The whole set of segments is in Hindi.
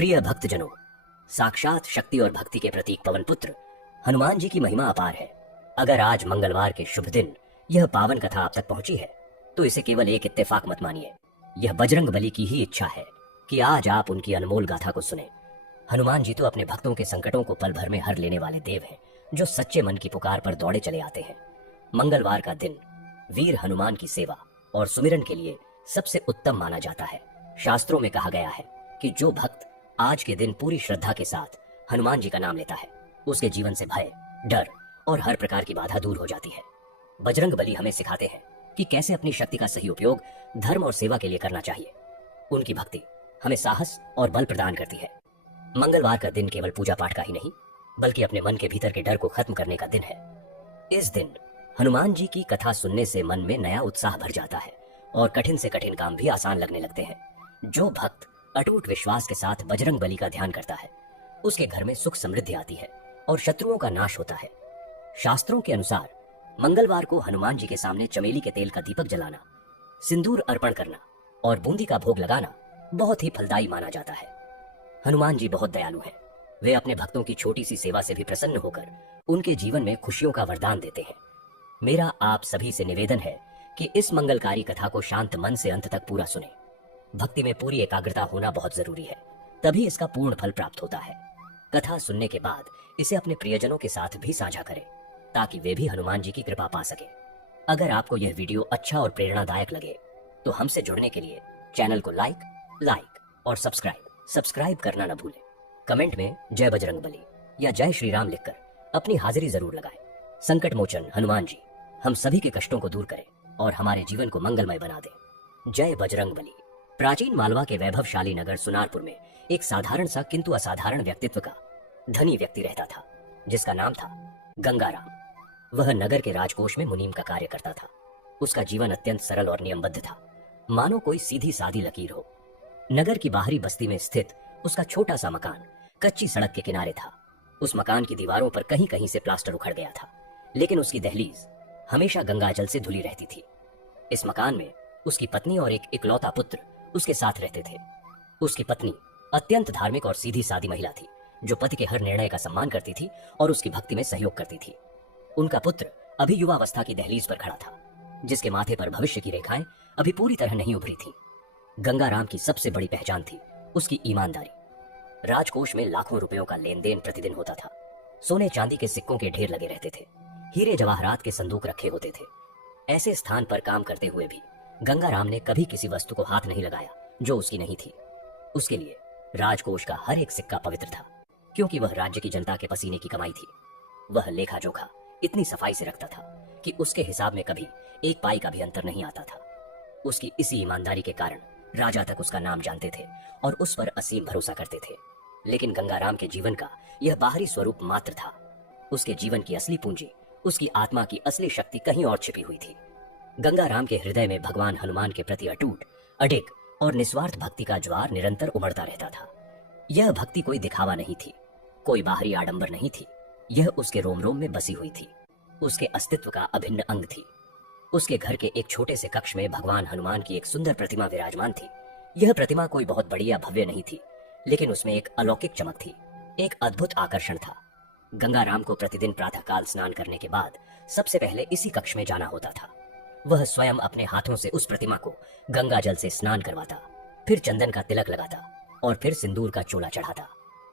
प्रिय भक्तजनों, साक्षात शक्ति और भक्ति के प्रतीक पवन पुत्र हनुमान जी की महिमा अपार है। अगर आज मंगलवार के शुभ दिन यह पावन कथा आप तक पहुंची है तो इसे केवल एक इत्तेफाक मत मानिए। यह बजरंग बली की ही इच्छा है कि आज आप उनकी अनमोल गाथा को सुने। हनुमान जी तो अपने भक्तों के संकटों को पल भर में हर लेने वाले देव हैं, जो सच्चे मन की पुकार पर दौड़े चले आते हैं। मंगलवार का दिन वीर हनुमान की सेवा और सुमिरन के लिए सबसे उत्तम माना जाता है। शास्त्रों में कहा गया है कि जो भक्त आज के दिन पूरी श्रद्धा के साथ हनुमान जी का नाम लेता है, उसके जीवन से भय, डर और हर प्रकार की बाधा दूर हो जाती है। बजरंग बली हमें सिखाते हैं कि कैसे अपनी शक्ति का सही उपयोग धर्म और सेवा के लिए करना चाहिए। उनकी भक्ति हमें साहस और बल प्रदान करती है। मंगलवार का दिन केवल पूजा पाठ का ही नहीं, बल्कि अपने मन के भीतर के डर को खत्म करने का दिन है। इस दिन हनुमान जी की कथा सुनने से मन में नया उत्साह भर जाता है और कठिन से कठिन काम भी आसान लगने लगते हैं। जो भक्त अटूट विश्वास के साथ बजरंग बली का ध्यान करता है, उसके घर में सुख समृद्धि आती है और शत्रुओं का नाश होता है। शास्त्रों के अनुसार मंगलवार को हनुमान जी के सामने चमेली के तेल का दीपक जलाना, सिंदूर अर्पण करना और बूंदी का भोग लगाना बहुत ही फलदायी माना जाता है। हनुमान जी बहुत दयालु हैं। वे अपने भक्तों की छोटी सी सेवा से भी प्रसन्न होकर उनके जीवन में खुशियों का वरदान देते हैं। मेरा आप सभी से निवेदन है कि इस मंगलकारी कथा को शांत मन से अंत तक पूरा सुने। भक्ति में पूरी एकाग्रता होना बहुत जरूरी है, तभी इसका पूर्ण फल प्राप्त होता है। कथा सुनने के बाद इसे अपने प्रियजनों के साथ भी साझा करें, ताकि वे भी हनुमान जी की कृपा पा सके। अगर आपको यह वीडियो अच्छा और प्रेरणादायक लगे तो हमसे जुड़ने के लिए चैनल को लाइक और सब्सक्राइब करना न भूलें। कमेंट में जय बजरंग बली या जय श्री राम लिखकर अपनी हाजिरी जरूर लगाएं। संकट मोचन हनुमान जी हम सभी के कष्टों को दूर करें और हमारे जीवन को मंगलमय बना दें। जय बजरंग बली। प्राचीन मालवा के वैभवशाली नगर सुनारपुर में एक साधारण सा किंतु असाधारण व्यक्तित्व का धनी व्यक्ति रहता था, जिसका नाम था गंगाराम। वह नगर के राजकोष में मुनीम का कार्य करता था। उसका जीवन अत्यंत सरल और नियमबद्ध था, मानो कोई सीधी सादी लकीर हो। नगर की बाहरी बस्ती में स्थित उसका छोटा सा मकान कच्ची सड़क के किनारे था। उस मकान की दीवारों पर कहीं कहीं से प्लास्टर उखड़ गया था, लेकिन उसकी दहलीज हमेशा गंगाजल से धुली रहती थी। इस मकान में उसकी पत्नी और एक इकलौता पुत्र उसके साथ रहते थे। उसकी पत्नी अत्यंत धार्मिक और सीधी सादी महिला थी, जो पति के हर निर्णय का सम्मान करती थी और उसकी भक्ति में सहयोग करती थी। उनका पुत्र अभी युवावस्था की दहलीज पर खड़ा था, जिसके माथे पर भविष्य की रेखाएं अभी पूरी तरह नहीं उभरी थी। गंगाराम की सबसे बड़ी पहचान थी उसकी ईमानदारी। राजकोष में लाखों रुपयों का लेन देन प्रतिदिन होता था। सोने चांदी के सिक्कों के ढेर लगे रहते थे, हीरे जवाहरात के संदूक रखे होते थे। ऐसे स्थान पर काम करते हुए भी गंगाराम ने कभी किसी वस्तु को हाथ नहीं लगाया जो उसकी नहीं थी। उसके लिए राजकोष का हर एक सिक्का पवित्र था, क्योंकि वह राज्य की जनता के पसीने की कमाई थी। वह लेखा जोखा इतनी सफाई से रखता था कि उसके हिसाब में कभी एक पाई का भी अंतर नहीं आता था। उसकी इसी ईमानदारी के कारण राजा तक उसका नाम जानते थे और उस पर असीम भरोसा करते थे। लेकिन गंगाराम के जीवन का यह बाहरी स्वरूप मात्र था। उसके जीवन की असली पूंजी, उसकी आत्मा की असली शक्ति कहीं और छिपी हुई थी। गंगाराम के हृदय में भगवान हनुमान के प्रति अटूट, अडिग और निस्वार्थ भक्ति का ज्वार निरंतर उमड़ता रहता था। यह भक्ति कोई दिखावा नहीं थी, कोई बाहरी आडंबर नहीं थी। यह उसके रोम रोम में बसी हुई थी, उसके अस्तित्व का अभिन्न अंग थी। उसके घर के एक छोटे से कक्ष में भगवान हनुमान की एक सुंदर प्रतिमा विराजमान थी। यह प्रतिमा कोई बहुत बड़ी या भव्य नहीं थी, लेकिन उसमें एक अलौकिक चमक थी, एक अद्भुत आकर्षण था। गंगाराम को प्रतिदिन प्रातःकाल स्नान करने के बाद सबसे पहले इसी कक्ष में जाना होता था। वह स्वयं अपने हाथों से उस प्रतिमा को गंगा जल से स्नान करवाता, फिर चंदन का तिलक लगाता और फिर सिंदूर का चोला चढ़ाता।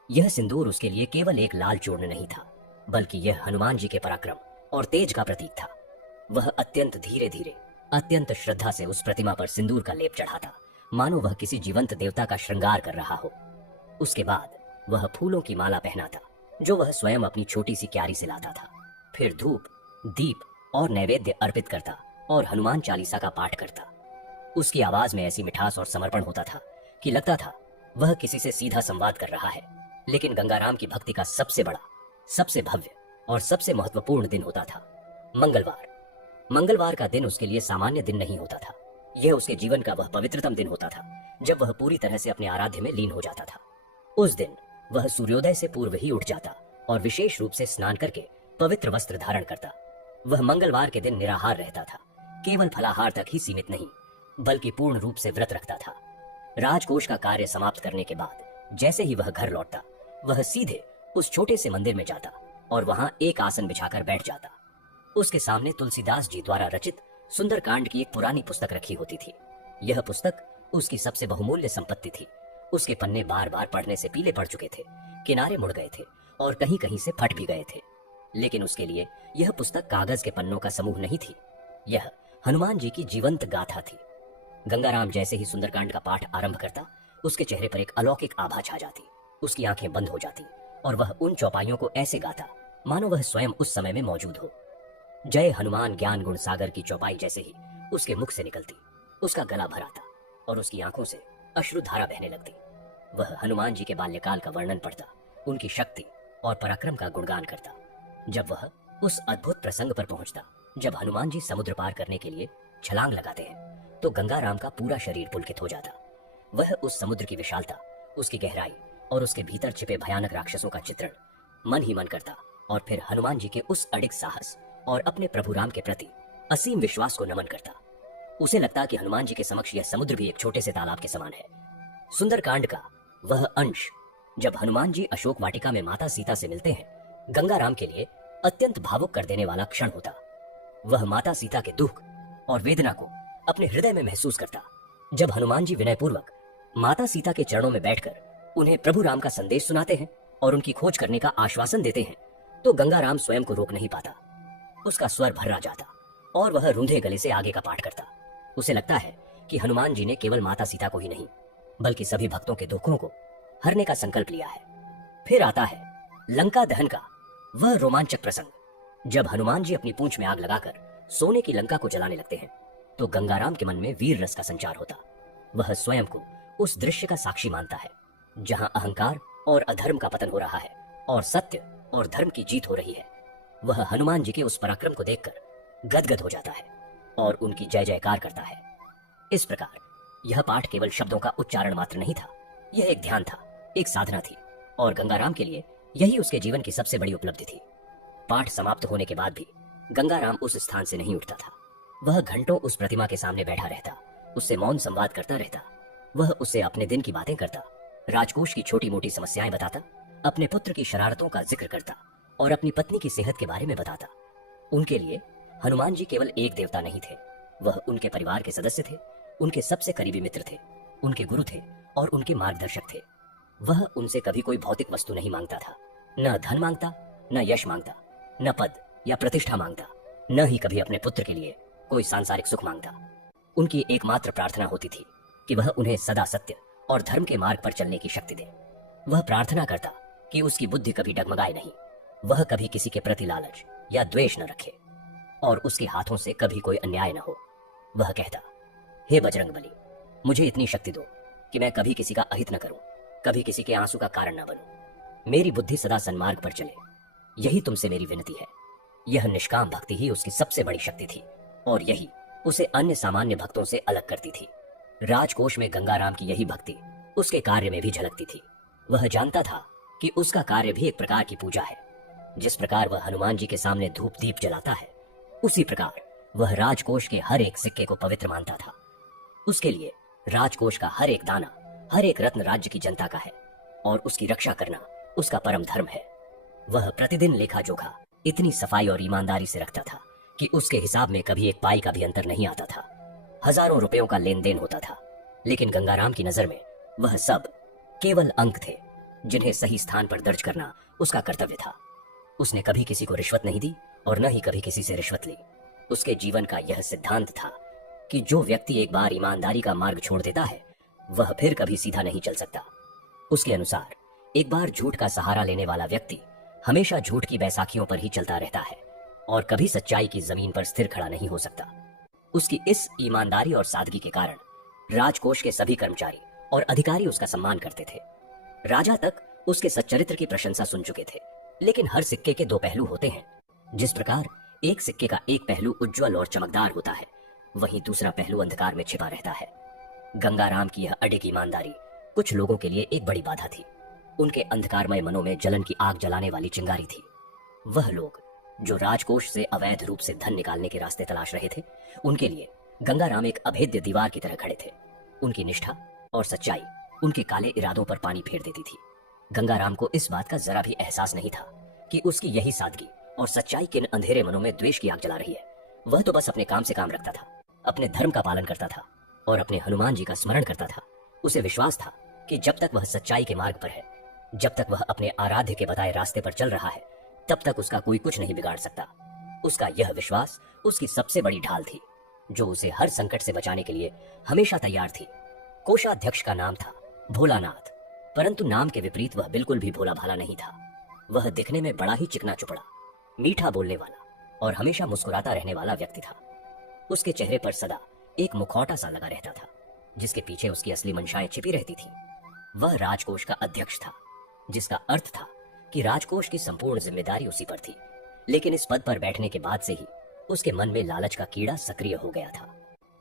यह सिंदूर उसके लिए केवल एक लाल चूर्ण नहीं था, बल्कि यह हनुमान जी के पराक्रम और तेज का प्रतीक था। वह अत्यंत धीरे धीरे, अत्यंत श्रद्धा से उस प्रतिमा पर सिंदूर का लेप चढ़ाता, मानो वह किसी जीवंत देवता का श्रृंगार कर रहा हो। उसके बाद वह फूलों की माला पहनाता, जो वह स्वयं अपनी छोटी सी क्यारी से लाता था। फिर धूप, दीप और नैवेद्य अर्पित करता और हनुमान चालीसा का पाठ करता। उसकी आवाज में ऐसी मिठास और समर्पण होता था कि लगता था वह किसी से सीधा संवाद कर रहा है। लेकिन गंगाराम की भक्ति का सबसे बड़ा, सबसे भव्य और सबसे महत्वपूर्ण दिन होता था मंगलवार। मंगलवार का दिन उसके लिए सामान्य दिन नहीं होता था। यह उसके जीवन का वह पवित्रतम दिन होता था, जब वह पूरी तरह से अपने आराध्य में लीन हो जाता था। उस दिन वह सूर्योदय से पूर्व ही उठ जाता और विशेष रूप से स्नान करके पवित्र वस्त्र धारण करता। वह मंगलवार के दिन निराहार रहता था, केवल फलाहार तक ही सीमित नहीं, बल्कि पूर्ण रूप से व्रत रखता था। राजकोष का कार्य समाप्त करने के बाद जैसे ही वह घर लौटता, वह सीधे उस छोटे से मंदिर में जाता और वहां एक आसन बिछाकर बैठ जाता। उसके सामने तुलसीदास जी द्वारा रचित सुंदरकांड की एक पुरानी पुस्तक रखी होती थी। यह पुस्तक उसकी सबसे बहुमूल्य संपत्ति थी। उसके पन्ने बार बार पढ़ने से पीले पड़ चुके थे, किनारे मुड़ गए थे और कहीं कहीं से फट भी गए थे। लेकिन उसके लिए यह पुस्तक कागज के पन्नों का समूह नहीं थी, यह हनुमान जी की जीवंत गाथा थी। गंगाराम जैसे ही सुंदरकांड का पाठ आरंभ करता, उसके चेहरे पर एक अलौकिक आभा छा जाती, उसकी आंखें बंद हो जाती और वह उन चौपाइयों को ऐसे गाता मानो वह स्वयं उस समय में मौजूद हो। जय हनुमान ज्ञान गुण सागर की चौपाई जैसे ही उसके मुख से निकलती, उसका गला भर आता और उसकी आंखों से अश्रुधारा बहने लगती। वह हनुमान जी के बाल्यकाल का वर्णन पढ़ता, उनकी शक्ति और पराक्रम का गुणगान करता। जब वह उस अद्भुत प्रसंग पर पहुंचता जब हनुमान जी समुद्र पार करने के लिए छलांग लगाते हैं, तो गंगाराम का पूरा शरीर पुलकित हो जाता। वह उस समुद्र की विशालता, उसकी गहराई और उसके भीतर छिपे भयानक राक्षसों का चित्रण मन ही मन करता और फिर हनुमान जी के उस अडिग साहस और अपने प्रभु राम के प्रति असीम विश्वास को नमन करता। उसे लगता कि हनुमान जी के समक्ष यह समुद्र भी एक छोटे से तालाब के समान है। सुंदरकांड का वह अंश जब हनुमान जी अशोक वाटिका में माता सीता से मिलते हैं, गंगाराम के लिए अत्यंत भावुक कर देने वाला क्षण होता। वह माता सीता के दुख और वेदना को अपने हृदय में महसूस करता। जब हनुमान जी विनयपूर्वक माता सीता के चरणों में बैठकर उन्हें प्रभु राम का संदेश सुनाते हैं और उनकी खोज करने का आश्वासन देते हैं, तो गंगाराम स्वयं को रोक नहीं पाता। उसका स्वर भर्रा जाता और वह रूंधे गले से आगे का पाठ करता। उसे लगता है कि हनुमान जी ने केवल माता सीता को ही नहीं, बल्कि सभी भक्तों के दुखों को हरने का संकल्प लिया है। फिर आता है लंका दहन का वह रोमांचक प्रसंग, जब हनुमान जी अपनी पूंछ में आग लगाकर सोने की लंका को जलाने लगते हैं, तो गंगाराम के मन में वीर रस का संचार होता। वह स्वयं को उस दृश्य का साक्षी मानता है, जहां अहंकार और अधर्म का पतन हो रहा है और सत्य और धर्म की जीत हो रही है। वह हनुमान जी के उस पराक्रम को देखकर गदगद हो जाता है और उनकी जय जयकार करता है। इस प्रकार यह पाठ केवल शब्दों का उच्चारण मात्र नहीं था, यह एक ध्यान था, एक साधना थी और गंगाराम के लिए यही उसके जीवन की सबसे बड़ी उपलब्धि थी। पाठ समाप्त होने के बाद भी गंगाराम उस स्थान से नहीं उठता था। वह घंटों उस प्रतिमा के सामने बैठा रहता, उससे मौन संवाद करता रहता। वह उससे अपने दिन की बातें करता, राजकोष की छोटी मोटी समस्याएं बताता, अपने पुत्र की शरारतों का जिक्र करता और अपनी पत्नी की सेहत के बारे में बताता। उनके लिए हनुमान जी केवल एक देवता नहीं थे, वह उनके परिवार के सदस्य थे, उनके सबसे करीबी मित्र थे, उनके गुरु थे और उनके मार्गदर्शक थे। वह उनसे कभी कोई भौतिक वस्तु नहीं मांगता था, न धन मांगता, न यश मांगता, न पद या प्रतिष्ठा मांगता, न ही कभी अपने पुत्र के लिए कोई सांसारिक सुख मांगता। उनकी एकमात्र प्रार्थना होती थी कि वह उन्हें सदा सत्य और धर्म के मार्ग पर चलने की शक्ति दे। वह प्रार्थना करता कि उसकी बुद्धि कभी डगमगाए नहीं, वह कभी किसी के प्रति लालच या द्वेष न रखे और उसके हाथों से कभी कोई अन्याय न हो। वह कहता, हे बजरंगबली, मुझे इतनी शक्ति दो कि मैं कभी किसी का अहित न करूं, कभी किसी के आंसू का कारण न बनूं। मेरी बुद्धि सदा सन्मार्ग पर चले, यही तुमसे मेरी विनती है। यह निष्काम भक्ति ही उसकी सबसे बड़ी शक्ति थी और यही उसे अन्य सामान्य भक्तों से अलग करती थी। राजकोष में गंगाराम की यही भक्ति उसके कार्य में भी झलकती थी। वह जानता था कि उसका कार्य भी एक प्रकार की पूजा है। जिस प्रकार वह हनुमान जी के सामने धूप दीप जलाता है, उसी प्रकार वह राजकोष के हर एक सिक्के को पवित्र मानता था। उसके लिए राजकोष का हर एक दाना, हर एक रत्न राज्य की जनता का है और उसकी रक्षा करना उसका परम धर्म है। वह प्रतिदिन लेखा जोखा इतनी सफाई और ईमानदारी से रखता था कि उसके हिसाब में कभी एक पाई का भी अंतर नहीं आता था। हजारों रुपयों का लेन देन होता था, लेकिन गंगाराम की नजर में वह सब केवल अंक थे, जिन्हें सही स्थान पर दर्ज करना उसका कर्तव्य था। उसने कभी किसी को रिश्वत नहीं दी और न ही कभी किसी से रिश्वत ली। उसके जीवन का यह सिद्धांत था कि जो व्यक्ति एक बार ईमानदारी का मार्ग छोड़ देता है, वह फिर कभी सीधा नहीं चल सकता। उसके अनुसार एक बार झूठ का सहारा लेने वाला व्यक्ति हमेशा झूठ की बैसाखियों पर ही चलता रहता है और कभी सच्चाई की जमीन पर स्थिर खड़ा नहीं हो सकता। उसकी इस ईमानदारी और सादगी के कारण राजकोष के सभी कर्मचारी और अधिकारी उसका सम्मान करते थे। राजा तक उसके सच्चरित्र की प्रशंसा सुन चुके थे। लेकिन हर सिक्के के दो पहलू होते हैं। जिस प्रकार एक सिक्के का एक पहलू उज्जवल और चमकदार होता है, वहीं दूसरा पहलू अंधकार में छिपा रहता है। गंगाराम की यह अडिग ईमानदारी कुछ लोगों के लिए एक बड़ी बाधा थी। उनके अंधकारमय मनों में जलन की आग जलाने वाली चिंगारी थी। वह लोग जो राजकोष से अवैध रूप से धन निकालने के रास्ते तलाश रहे थे, उनके लिए गंगाराम एक अभेद्य दीवार की तरह खड़े थे। उनकी निष्ठा और सच्चाई उनके काले इरादों पर पानी फेर देती थी। गंगाराम को इस बात का जरा भी एहसास नहीं था कि उसकी यही सादगी और सच्चाई किन अंधेरे मनों में द्वेष की आग जला रही है। वह तो बस अपने काम से काम रखता था, अपने धर्म का पालन करता था और अपने हनुमान जी का स्मरण करता था। उसे विश्वास था कि जब तक वह सच्चाई के मार्ग पर है, जब तक वह अपने आराध्य के बताए रास्ते पर चल रहा है, तब तक उसका कोई कुछ नहीं बिगाड़ सकता। उसका यह विश्वास उसकी सबसे बड़ी ढाल थी, जो उसे हर संकट से बचाने के लिए हमेशा तैयार थी। कोषाध्यक्ष का नाम था भोलानाथ, परंतु नाम के विपरीत वह बिल्कुल भी भोला भाला नहीं था। वह दिखने में बड़ा ही चिकना चुपड़ा, मीठा बोलने वाला और हमेशा मुस्कुराता रहने वाला व्यक्ति था। उसके चेहरे पर सदा एक मुखौटा सा लगा रहता था, जिसके पीछे उसकी असली मंशाएं छिपी रहती थी। वह राजकोष का अध्यक्ष था, जिसका अर्थ था कि राजकोष की संपूर्ण जिम्मेदारी उसी पर थी। लेकिन इस पद पर बैठने के बाद से ही उसके मन में लालच का कीड़ा सक्रिय हो गया था।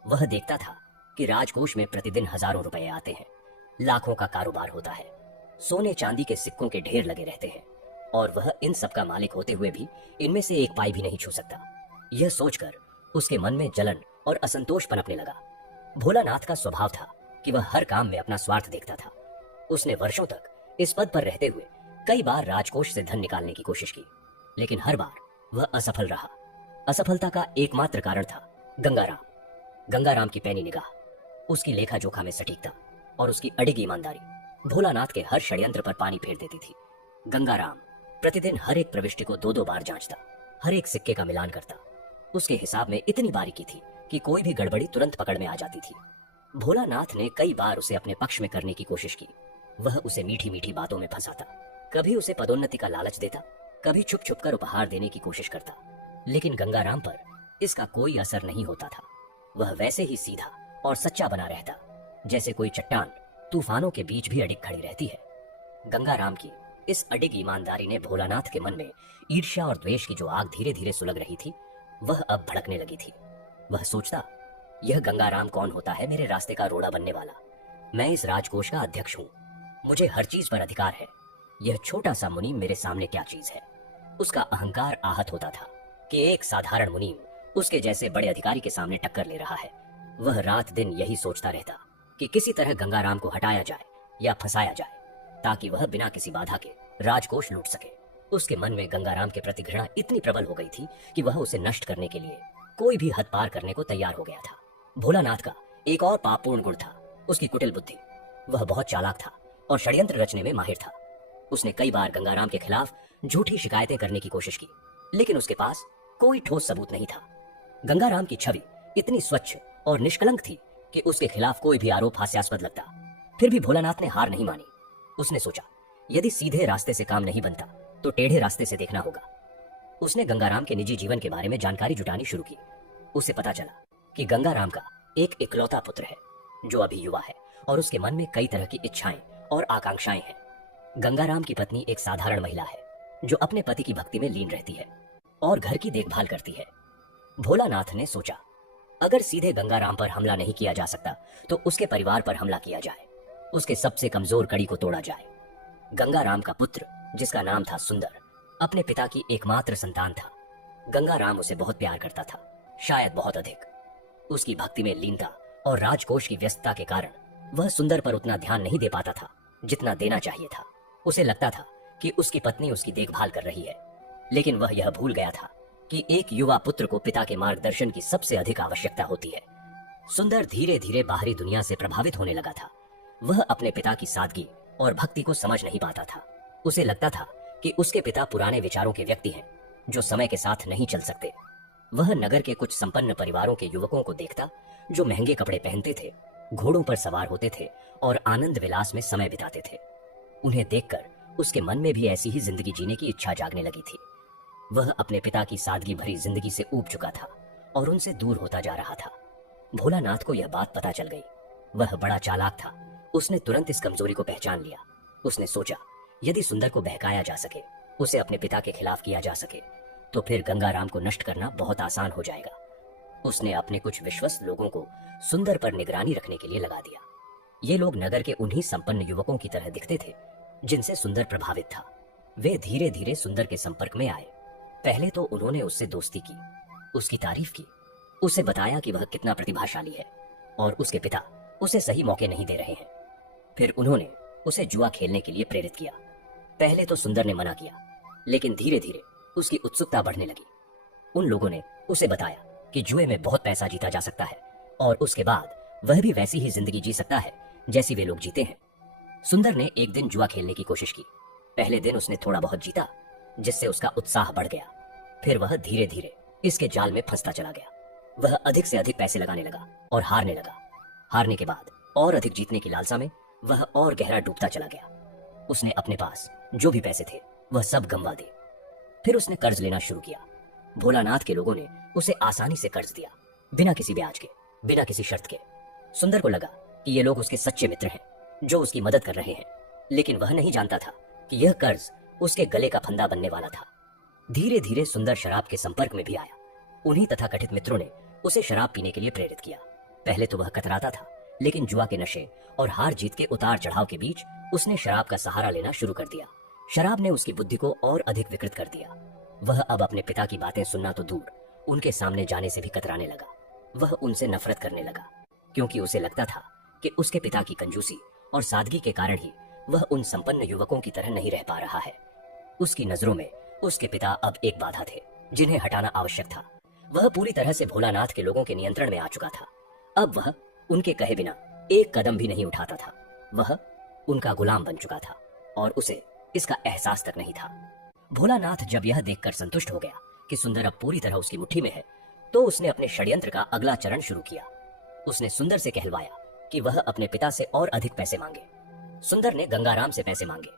वह देखता था कि राजकोष में प्रतिदिन हजारों रुपए आते हैं, लाखों का कारोबार होता है, सोने चांदी के सिक्कों के ढेर लगे रहते हैं, और वह इन सब का मालिक होते हुए भी इनमें से एक पाई भी नहीं छू सकता। यह सोचकर उसके मन में जलन और असंतोष पनपने लगा। भोलानाथ का स्वभाव था कि वह हर काम में अपना स्वार्थ देखता था। उसने वर्षों तक इस पद पर रहते हुए कई बार राजकोष से धन निकालने की कोशिश की, लेकिन हर बार वह असफल रहा। असफलता का एकमात्र कारण था गंगाराम। गंगाराम की पैनी निगाह, उसकी लेखा जोखा में सटीकता और उसकी अडिग ईमानदारी भोलानाथ के हर षड्यंत्र पर पानी फेर देती थी। गंगाराम प्रतिदिन हर एक प्रविष्टि को दो दो बार जांचता, हर एक सिक्के का मिलान करता। उसके हिसाब में इतनी बारीकी थी कि कोई भी गड़बड़ी तुरंत पकड़ में आ जाती थी। भोलानाथ ने कई बार उसे अपने पक्ष में करने की कोशिश की। वह उसे मीठी मीठी बातों में फंसाता, कभी उसे पदोन्नति का लालच देता, कभी छुप छुप कर उपहार देने की कोशिश करता। लेकिन गंगाराम पर इसका कोई असर नहीं होता था। वह वैसे ही सीधा और सच्चा बना रहता, जैसे कोई चट्टान तूफानों के बीच भी अडिग खड़ी रहती है। गंगाराम की इस अडिग ईमानदारी ने भोलानाथ के मन में ईर्ष्या और द्वेष की जो आग धीरे धीरे सुलग रही थी, वह अब भड़कने लगी थी। वह सोचता, यह गंगाराम कौन होता है मेरे रास्ते का रोड़ा बनने वाला? मैं इस राजकोष का अध्यक्ष हूँ, मुझे हर चीज पर अधिकार है। यह छोटा सा मुनीम मेरे सामने क्या चीज है? उसका अहंकार आहत होता था कि एक साधारण मुनीम उसके जैसे बड़े अधिकारी के सामने टक्कर ले रहा है। वह रात दिन यही सोचता रहता कि किसी तरह गंगाराम को हटाया जाए या फंसाया जाए, ताकि वह बिना किसी बाधा के राजकोष लूट सके। उसके मन में गंगाराम के प्रति घृणा इतनी प्रबल हो गई थी कि वह उसे नष्ट करने के लिए कोई भी हद पार करने को तैयार हो गया था। भोलानाथ का एक और पापपूर्ण गुण था उसकी कुटिल बुद्धि। वह बहुत चालाक था और षड्यंत्र रचने में माहिर था। उसने कई बार गंगाराम के खिलाफ झूठी शिकायतें करने की कोशिश की, लेकिन उसके पास कोई ठोस सबूत नहीं था। गंगाराम की छवि इतनी स्वच्छ और निष्कलंक थी कि उसके खिलाफ कोई भी आरोप हास्यास्पद लगता। फिर भी भोलानाथ ने हार नहीं मानी। उसने सोचा, यदि सीधे रास्ते से काम नहीं बनता तो टेढ़े रास्ते से देखना होगा। उसने गंगाराम के निजी जीवन के बारे में जानकारी जुटानी शुरू की। उसे पता चला कि गंगाराम का एक इकलौता पुत्र है जो अभी युवा है और उसके मन में कई तरह की इच्छाएं और आकांक्षाएं हैं। गंगाराम की पत्नी एक साधारण महिला है जो अपने पति की भक्ति में लीन रहती है और घर की देखभाल करती है। भोलानाथ ने सोचा, अगर सीधे गंगाराम पर हमला नहीं किया जा सकता तो उसके परिवार पर हमला किया जाए, उसके सबसे कमजोर कड़ी को तोड़ा जाए। गंगाराम का पुत्र, जिसका नाम था सुंदर, अपने पिता की एकमात्र संतान था। गंगाराम उसे बहुत प्यार करता था, शायद बहुत अधिक। उसकी भक्ति में लीनता और राजकोष की व्यस्तता के कारण वह सुंदर पर उतना ध्यान नहीं दे पाता था जितना देना चाहिए था। उसे लगता था कि उसकी पत्नी उसकी देखभाल कर रही है, लेकिन वह यह भूल गया था कि एक युवा पुत्र को पिता के मार्गदर्शन की सबसे अधिक आवश्यकता होती है। सुंदर धीरे धीरे बाहरी दुनिया से प्रभावित होने लगा था। वह अपने पिता की सादगी और भक्ति को समझ नहीं पाता था। उसे लगता था कि उसके पिता पुराने विचारों के व्यक्ति हैं जो समय के साथ नहीं चल सकते। वह नगर के कुछ संपन्न परिवारों के युवकों को देखता जो महंगे कपड़े पहनते थे, घोड़ों पर सवार होते थे और आनंद विलास में समय बिताते थे। उन्हें देखकर उसके मन में भी ऐसी ही जिंदगी जीने की इच्छा जागने लगी थी। वह अपने पिता की सादगी भरी जिंदगी से ऊब चुका था और उनसे दूर होता जा रहा था। भोलानाथ को यह बात पता चल गई। वह बड़ा चालाक था। उसने तुरंत इस कमजोरी को पहचान लिया। उसने सोचा, यदि सुंदर को बहकाया जा सके, उसे अपने पिता के खिलाफ किया जा सके, तो फिर गंगाराम को नष्ट करना बहुत आसान हो जाएगा। उसने अपने कुछ विश्वस्त लोगों को सुंदर पर निगरानी रखने के लिए लगा दिया। ये लोग नगर के उन्हीं संपन्न युवकों की तरह दिखते थे जिनसे सुंदर प्रभावित था। वे धीरे धीरे सुंदर के संपर्क में आए। पहले तो उन्होंने उससे दोस्ती की, उसकी तारीफ की, उसे बताया कि वह कितना प्रतिभाशाली है और उसके पिता उसे सही मौके नहीं दे रहे हैं। फिर उन्होंने उसे जुआ खेलने के लिए प्रेरित किया। पहले तो सुंदर ने मना किया, लेकिन धीरे धीरे उसकी उत्सुकता बढ़ने लगी। उन लोगों ने उसे बताया कि जुए में बहुत पैसा जीता जा सकता है और उसके बाद वह भी वैसी ही जिंदगी जी सकता है जैसी वे लोग जीते हैं। सुंदर ने एक दिन जुआ खेलने की कोशिश की। पहले दिन उसने थोड़ा बहुत जीता, जिससे उसका उत्साह बढ़ गया। फिर वह धीरे धीरे इसके जाल में फंसता चला गया। वह अधिक से अधिक पैसे लगाने लगा और हारने लगा। हारने के बाद और अधिक जीतने की लालसा में वह और गहरा डूबता चला गया। उसने अपने पास जो भी पैसे थे वह सब गंवा दिए। फिर उसने कर्ज लेना शुरू किया। भोलानाथ के लोगों ने उसे आसानी से कर्ज दिया, बिना किसी ब्याज के, बिना किसी शर्त के। सुंदर को लगा कि ये लोग उसके सच्चे मित्र हैं जो उसकी मदद कर रहे हैं, लेकिन वह नहीं जानता था कि यह कर्ज उसके गले का फंदा बनने वाला था। धीरे धीरे सुंदर शराब के संपर्क में भी आया। उन्हीं तथाकथित मित्रों ने उसे शराब पीने के लिए प्रेरित किया। पहले तो वह कतराता था, लेकिन जुआ के नशे और हार जीत के उतार चढ़ाव के बीच उसने शराब का सहारा लेना शुरू कर दिया। शराब ने उसकी बुद्धि को और अधिक विकृत कर दिया। वह अब अपने पिता की बातें सुनना तो दूर, उनके सामने जाने से भी कतराने लगा। वह उनसे नफरत करने लगा, क्योंकि उसे लगता था कि उसके पिता की कंजूसी और सादगी के कारण ही वह उन संपन्न युवकों की तरह नहीं रह पा रहा है। उसकी नजरों में उसके पिता अब एक बाधा थे, जिन्हें हटाना आवश्यक था। वह पूरी तरह से भोलानाथ के लोगों के नियंत्रण में आ चुका था। अब वह उनके कहे बिना एक कदम भी नहीं उठाता था। वह उनका गुलाम बन चुका था और उसे इसका एहसास तक नहीं था। भोलानाथ जब यह देखकर संतुष्ट हो गया कि सुंदर अब पूरी तरह उसकी मुट्ठी में है, तो उसने अपने षड्यंत्र का अगला चरण शुरू किया। उसने सुंदर से कहलवाया कि वह अपने पिता से और अधिक पैसे मांगे। सुंदर ने गंगाराम से पैसे मांगे,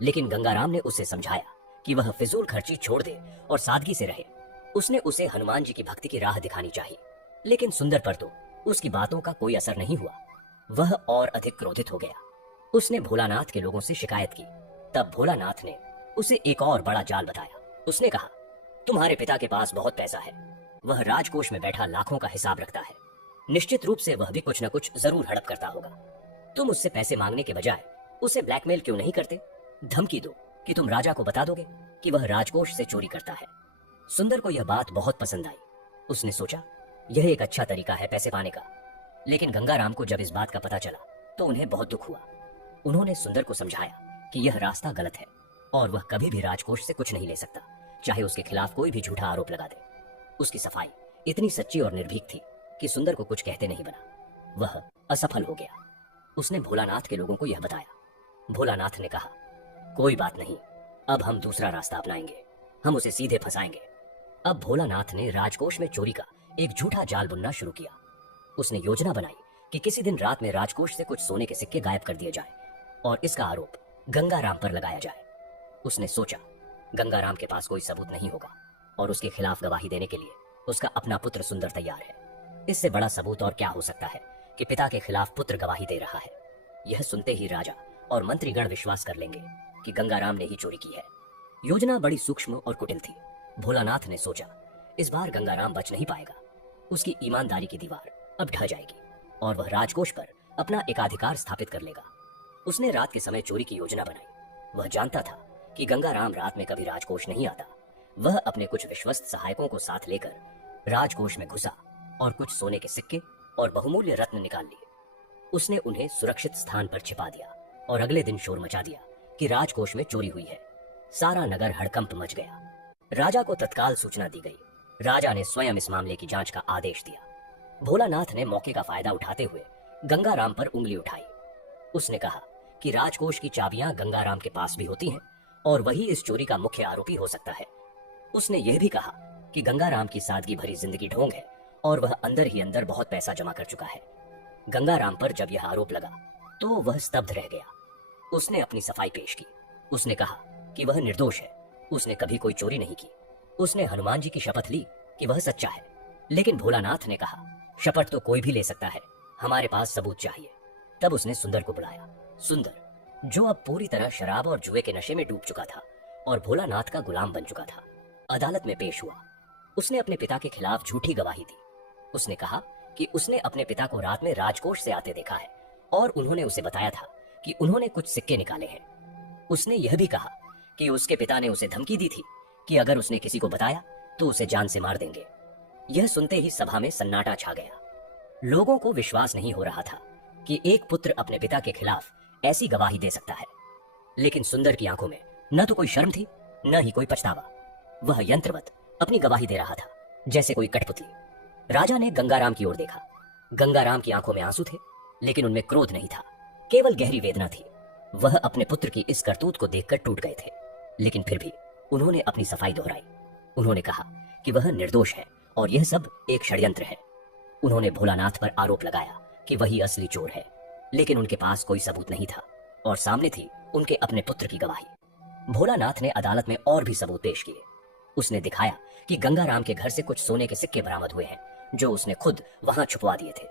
लेकिन गंगाराम ने उसे समझाया कि वह फिजूल खर्ची छोड़ दे और सादगी से रहे। उसने उसे हनुमान जी की भक्ति की राह दिखानी चाहिए, लेकिन सुंदर पर तो उसकी बातों का कोई असर नहीं हुआ। वह और अधिक क्रोधित हो गया। उसने भोलानाथ के लोगों से शिकायत की। तब भोलानाथ ने उसे एक और बड़ा जाल बताया। उसने कहा, तुम्हारे पिता के पास बहुत पैसा है। वह राजकोष में बैठा लाखों का हिसाब रखता है। निश्चित रूप से वह भी कुछ न कुछ जरूर हड़प करता होगा। तुम उससे पैसे मांगने के बजाय उसे ब्लैकमेल क्यों नहीं करते? धमकी दो कि तुम राजा को बता दोगे कि वह राजकोष से चोरी करता है। सुंदर को यह बात बहुत पसंद आई। उसने सोचा, यह एक अच्छा तरीका है पैसे पाने का। लेकिन गंगाराम को जब इस बात का पता चला तो उन्हें बहुत दुख हुआ। उन्होंने सुंदर को समझाया कि यह रास्ता गलत है और वह कभी भी राजकोष से कुछ नहीं ले सकता, चाहे उसके खिलाफ कोई भी झूठा आरोप लगा दे। उसकी सफाई इतनी सच्ची और निर्भीक थी कि सुंदर को कुछ कहते नहीं बना। वह असफल हो गया। उसने भोलानाथ के लोगों को यह बताया। भोलानाथ ने कहा, कोई बात नहीं, अब हम दूसरा रास्ता अपनाएंगे। हम उसे सीधे फंसाएंगे। अब भोलानाथ ने राजकोष में चोरी का एक झूठा जाल बुनना शुरू किया। उसने योजना बनाई कि किसी दिन रात में राजकोष से कुछ सोने के सिक्के गायब कर दिए जाए और इसका आरोप गंगाराम पर लगाया जाए। उसने सोचा, गंगाराम के पास कोई सबूत नहीं होगा और उसके खिलाफ गवाही देने के लिए उसका अपना पुत्र सुंदर तैयार है। इससे बड़ा सबूत और क्या हो सकता है कि पिता के खिलाफ पुत्र गवाही दे रहा है। यह सुनते ही राजा और मंत्रीगण विश्वास कर लेंगे कि गंगाराम ने ही चोरी की है। योजना बड़ी सूक्ष्म और कुटिल थी। भोलानाथ ने सोचा, इस बार गंगाराम बच नहीं पाएगा। उसकी ईमानदारी की दीवार अब ढह जाएगी और वह राजकोष पर अपना एकाधिकार स्थापित कर लेगा। उसने रात के समय चोरी की योजना बनाई। वह जानता था कि गंगाराम रात में कभी राजकोष नहीं आता। वह अपने कुछ विश्वस्त सहायकों को साथ लेकर राजकोष में घुसा और कुछ सोने के सिक्के और बहुमूल्य रत्न निकाल लिए। उसने उन्हें सुरक्षित स्थान पर छिपा दिया और अगले दिन शोर मचा दिया कि राजकोष में चोरी हुई है। सारा नगर हड़कंप मच गया। राजा को तत्काल सूचना दी गई। राजा ने स्वयं इस मामले की जांच का आदेश दिया। भोलानाथ ने मौके का फायदा उठाते हुए गंगाराम पर उंगली उठाई। उसने कहा कि राजकोष की चाबियां गंगाराम के पास भी होती हैं और वही इस चोरी का मुख्य आरोपी हो सकता है। उसने यह भी कहा कि गंगाराम की सादगी भरी जिंदगी ढोंग है और वह अंदर ही अंदर बहुत पैसा जमा कर चुका है। गंगाराम पर जब यह आरोप लगा तो वह स्तब्ध रह गया। उसने अपनी सफाई पेश की। उसने कहा कि वह निर्दोष है। उसने कभी कोई चोरी नहीं की। उसने हनुमान जी की शपथ ली कि वह सच्चा है। लेकिन भोलानाथ ने कहा, शपथ तो कोई भी ले सकता है, हमारे पास सबूत चाहिए। तब उसने सुंदर को बुलाया। सुंदर, जो अब पूरी तरह शराब और जुए के नशे में डूब चुका था और भोलानाथ का गुलाम बन चुका था, अदालत में पेश हुआ। उसने अपने पिता के खिलाफ झूठी गवाही दी। उसने कहा कि उसने अपने पिता को रात में राजकोष से आते देखा है और उन्होंने उसे बताया था कि उन्होंने कुछ सिक्के निकाले हैं। उसने यह भी कहा कि उसके पिता ने उसे धमकी दी थी कि अगर उसने किसी को बताया तो उसे जान से मार देंगे। यह सुनते ही सभा में सन्नाटा छा गया। लोगों को विश्वास नहीं हो रहा था कि एक पुत्र अपने पिता के खिलाफ ऐसी गवाही दे सकता है। लेकिन सुंदर की आंखों में न तो कोई शर्म थी, न ही कोई पछतावा। वह यंत्रवत अपनी गवाही दे रहा था, जैसे कोई कठपुतली। राजा ने गंगाराम की ओर देखा। गंगाराम की आंखों में आंसू थे, लेकिन उनमें क्रोध नहीं था, केवल गहरी वेदना थी। वह अपने पुत्र की इस करतूत को देखकर टूट गए थे, लेकिन फिर भी उन्होंने अपनी सफाई दोहराई। उन्होंने कहा कि वह निर्दोष है और यह सब एक षड्यंत्र है। उन्होंने भोलानाथ पर आरोप लगाया कि वही असली चोर है, लेकिन उनके पास कोई सबूत नहीं था और सामने थी उनके अपने पुत्र की गवाही। भोलानाथ ने अदालत में और भी सबूत पेश किए। उसने दिखाया कि गंगाराम के घर से कुछ सोने के सिक्के बरामद हुए हैं, जो उसने खुद वहां छुपवा दिए थे।